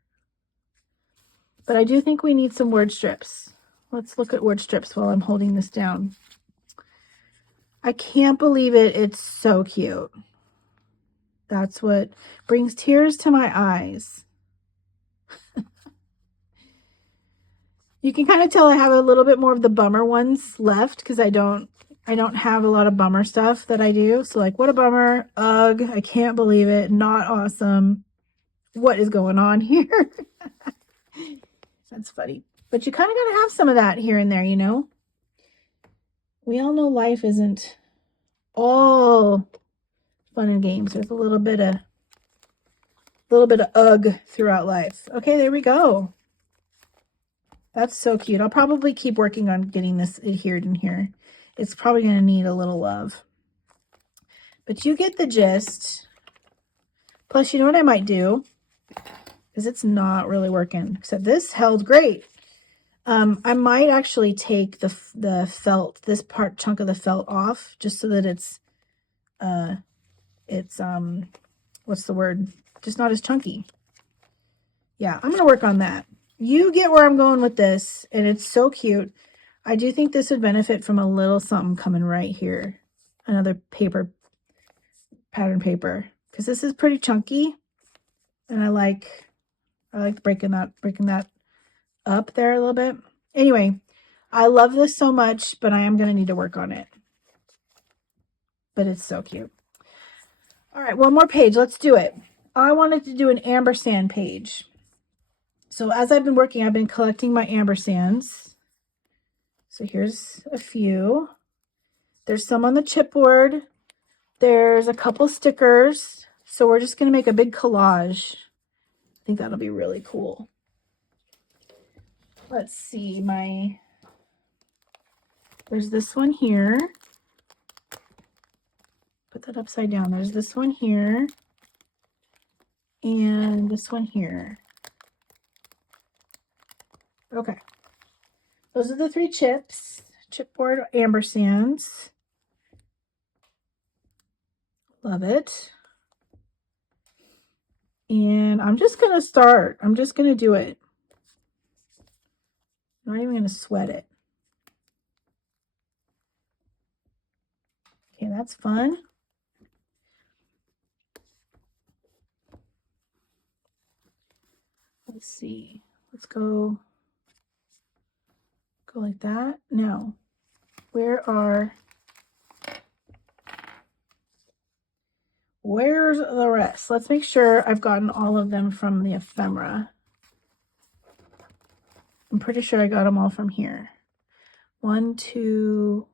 But I do think we need some word strips. Let's look at word strips while I'm holding this down. I can't believe it. It's so cute. That's what brings tears to my eyes. You can kind of tell I have a little bit more of the bummer ones left because I don't I don't have a lot of bummer stuff that I do. So like, what a bummer. Ugh, I can't believe it. Not awesome. What is going on here? That's funny. But you kind of got to have some of that here and there, you know? We all know life isn't all fun and games. There's a little bit of ugh throughout life. Okay, there we go. That's so cute. I'll probably keep working on getting this adhered in here. It's probably going to need a little love. But you get the gist. Plus, you know what I might do? Because it's not really working. Except this held great. I might actually take the felt, this chunk of the felt off, just so that it's what's the word? Just not as chunky. Yeah, I'm going to work on that. You get where I'm going with this, and it's so cute. I do think this would benefit from a little something coming right here. Another paper, pattern paper, because this is pretty chunky, and I like breaking that up there a little bit. Anyway, I love this so much, but I am going to need to work on it. But it's so cute. All right, one more page. Let's do it. I wanted to do an ampersand page. So as I've been working, I've been collecting my ampersands. So here's a few. There's some on the chipboard. There's a couple stickers. So we're just going to make a big collage. I think that'll be really cool. Let's see, there's this one here. Put that upside down. There's this one here. And this one here. Okay. Those are the 3 chips. Chipboard ampersands. Love it. And I'm just going to start. I'm just going to do it. I'm not even going to sweat it. Okay, that's fun. Let's see. Let's go like that. Now, where's the rest? Let's make sure I've gotten all of them from the ephemera. I'm pretty sure I got them all from here. 1, 2,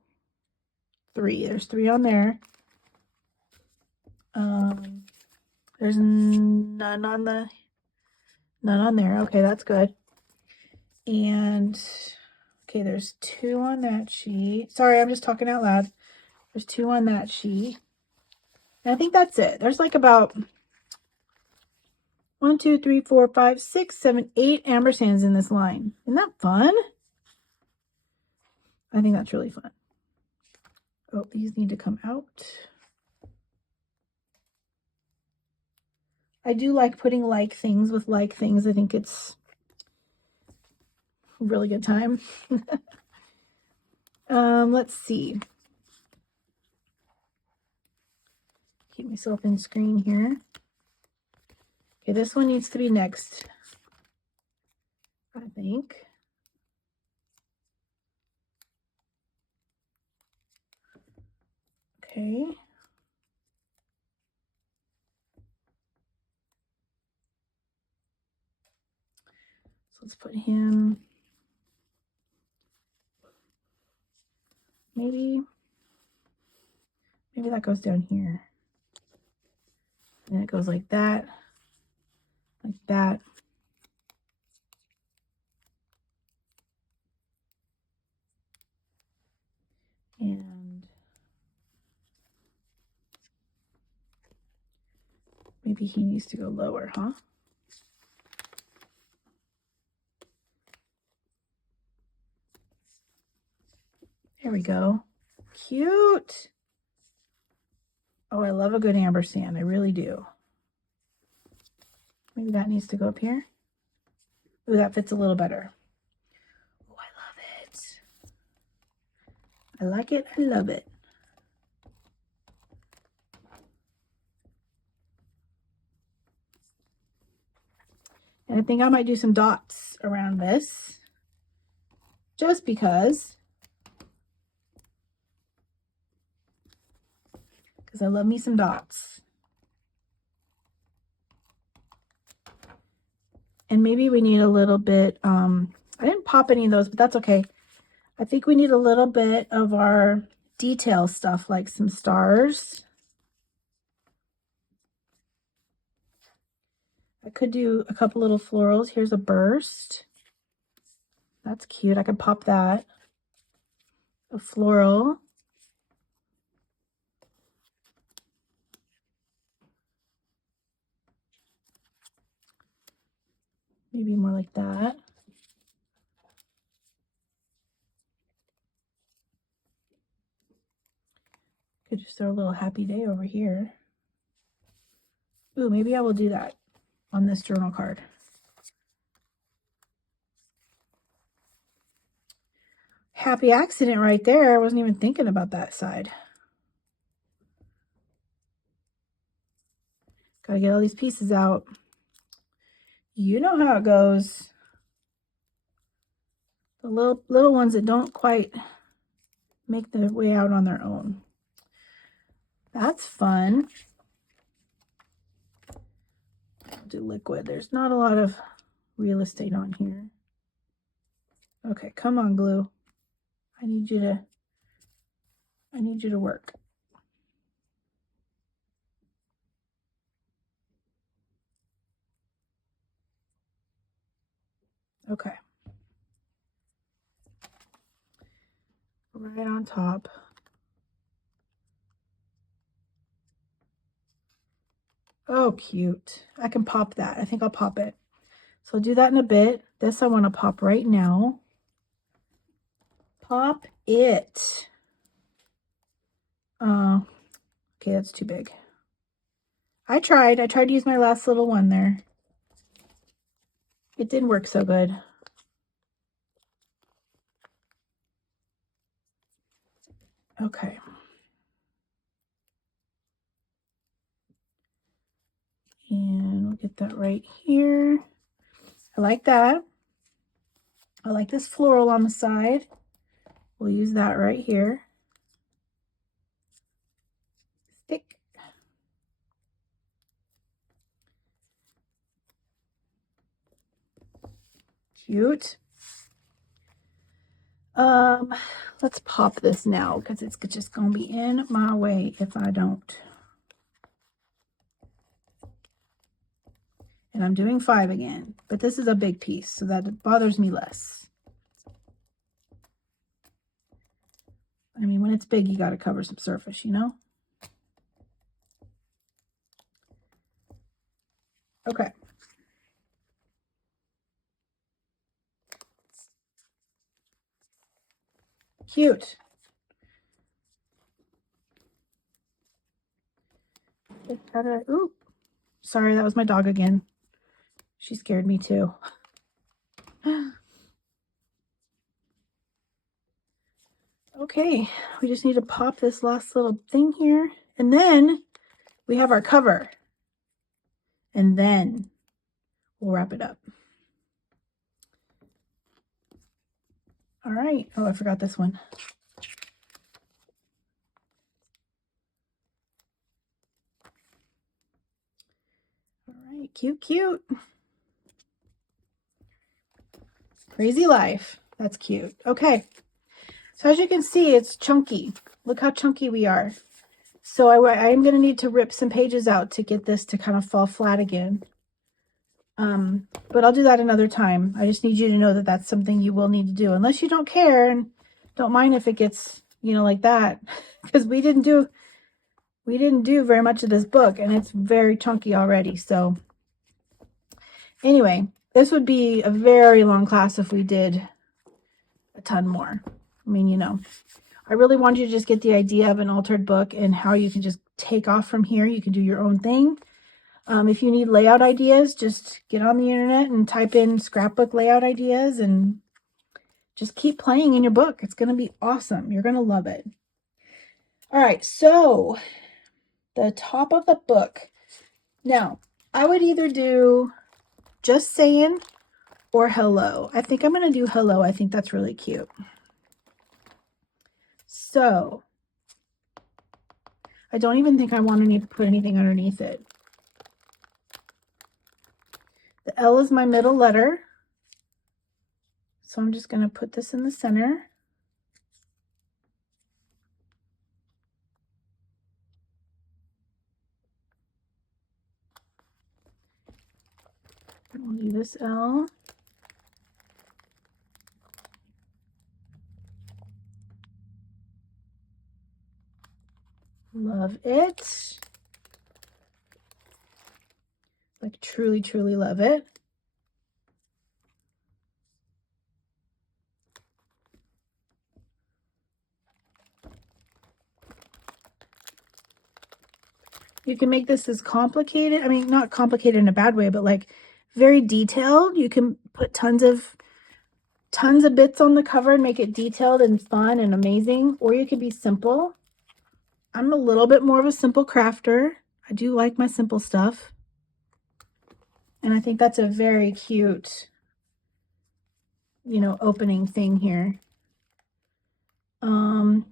3. There's 3 on there. There's none on there. Okay, that's good. And okay, there's 2 on that sheet. Sorry, I'm just talking out loud. There's 2 on that sheet. And I think that's it. There's like about 1, 2, 3, 4, 5, 6, 7, 8 ampersands in this line. Isn't that fun? I think that's really fun. Oh, these need to come out. I do like putting like things with like things. I think it's a really good time. Let's see. Keep myself in screen here. Okay, this one needs to be next, I think. Okay. So let's put him, maybe that goes down here. And it goes like that, like that. And maybe he needs to go lower, huh? There we go. Cute. Oh, I love a good ampersand. I really do. Maybe that needs to go up here. Ooh, that fits a little better. Oh, I love it. I like it. I love it. And I think I might do some dots around this, just because because I love me some dots. And maybe we need a little bit, I didn't pop any of those, but that's okay. I think we need a little bit of our detail stuff, like some stars. I could do a couple little florals. Here's a burst. That's cute. I could pop that. A floral. Maybe more like that. Could just throw a little happy day over here. Ooh, maybe I will do that on this journal card. Happy accident right there. I wasn't even thinking about that side. Gotta get all these pieces out. You know how it goes. The little ones that don't quite make their way out on their own. That's fun. I'll do liquid. There's not a lot of real estate on here. Okay, come on, glue. I need you to work. Okay. Right on top. Oh, cute. I can pop that. I think I'll pop it. So I'll do that in a bit. This I want to pop right now. Pop it. Okay, that's too big. I tried to use my last little one there. It didn't work so good. Okay. And we'll get that right here. I like that. I like this floral on the side. We'll use that right here. Stick. Cute. Let's pop this now because it's just gonna be in my way if I don't. And I'm doing 5 again, but this is a big piece, so that bothers me less. I mean, when it's big, you got to cover some surface, you know? Okay. Cute. Ooh, sorry, that was my dog again. She scared me too. Okay, we just need to pop this last little thing here. And then we have our cover. And then we'll wrap it up. All right. Oh, I forgot this one. All right, cute, cute. Crazy life. That's cute. Okay. So as you can see, it's chunky. Look how chunky we are. So I'm going to need to rip some pages out to get this to kind of fall flat again. But I'll do that another time. I just need you to know that that's something you will need to do, unless you don't care and don't mind if it gets, you know, like that, because we didn't do very much of this book and it's very chunky already. So anyway, this would be a very long class if we did a ton more. I mean, you know, I really want you to just get the idea of an altered book and how you can just take off from here. You can do your own thing. If you need layout ideas, just get on the internet and type in scrapbook layout ideas and just keep playing in your book. It's going to be awesome. You're going to love it. All right, so the top of the book. Now, I would either do just saying or hello. I think I'm going to do hello. I think that's really cute. So I don't even think I want to need to put anything underneath it. The L is my middle letter. So I'm just going to put this in the center. And we'll do this L. Love it. Like truly, truly love it. You can make this as complicated. I mean, not complicated in a bad way, but like very detailed. You can put tons of bits on the cover and make it detailed and fun and amazing. Or you could be simple. I'm a little bit more of a simple crafter. I do like my simple stuff. And I think that's a very cute, you know, opening thing here. I'm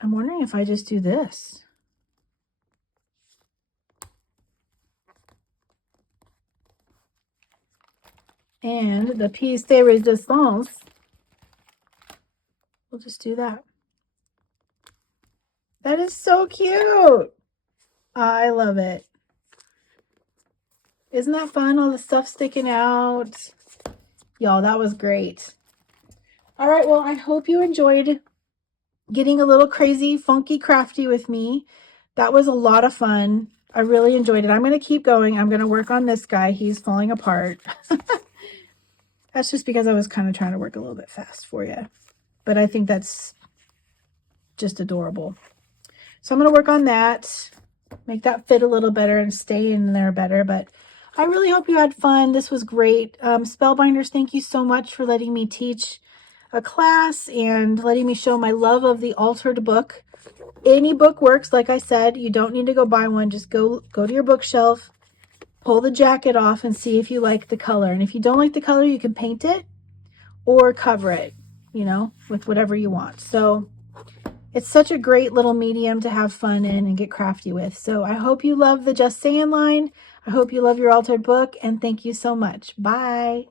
wondering if I just do this. And the pièce de résistance, we'll just do that. That is so cute. I love it. Isn't that fun? All the stuff sticking out. Y'all, that was great. All right, well, I hope you enjoyed getting a little crazy, funky, crafty with me. That was a lot of fun. I really enjoyed it. I'm going to keep going. I'm going to work on this guy. He's falling apart. That's just because I was kind of trying to work a little bit fast for you. But I think that's just adorable. So I'm going to work on that, make that fit a little better and stay in there better. But I really hope you had fun. This was great. Spellbinders, thank you so much for letting me teach a class and letting me show my love of the altered book. Any book works. Like I said, you don't need to go buy one. Just go to your bookshelf, pull the jacket off and see if you like the color. And if you don't like the color, you can paint it or cover it, you know, with whatever you want. So it's such a great little medium to have fun in and get crafty with. So I hope you love the Just Saying line. I hope you love your altered book, and thank you so much. Bye.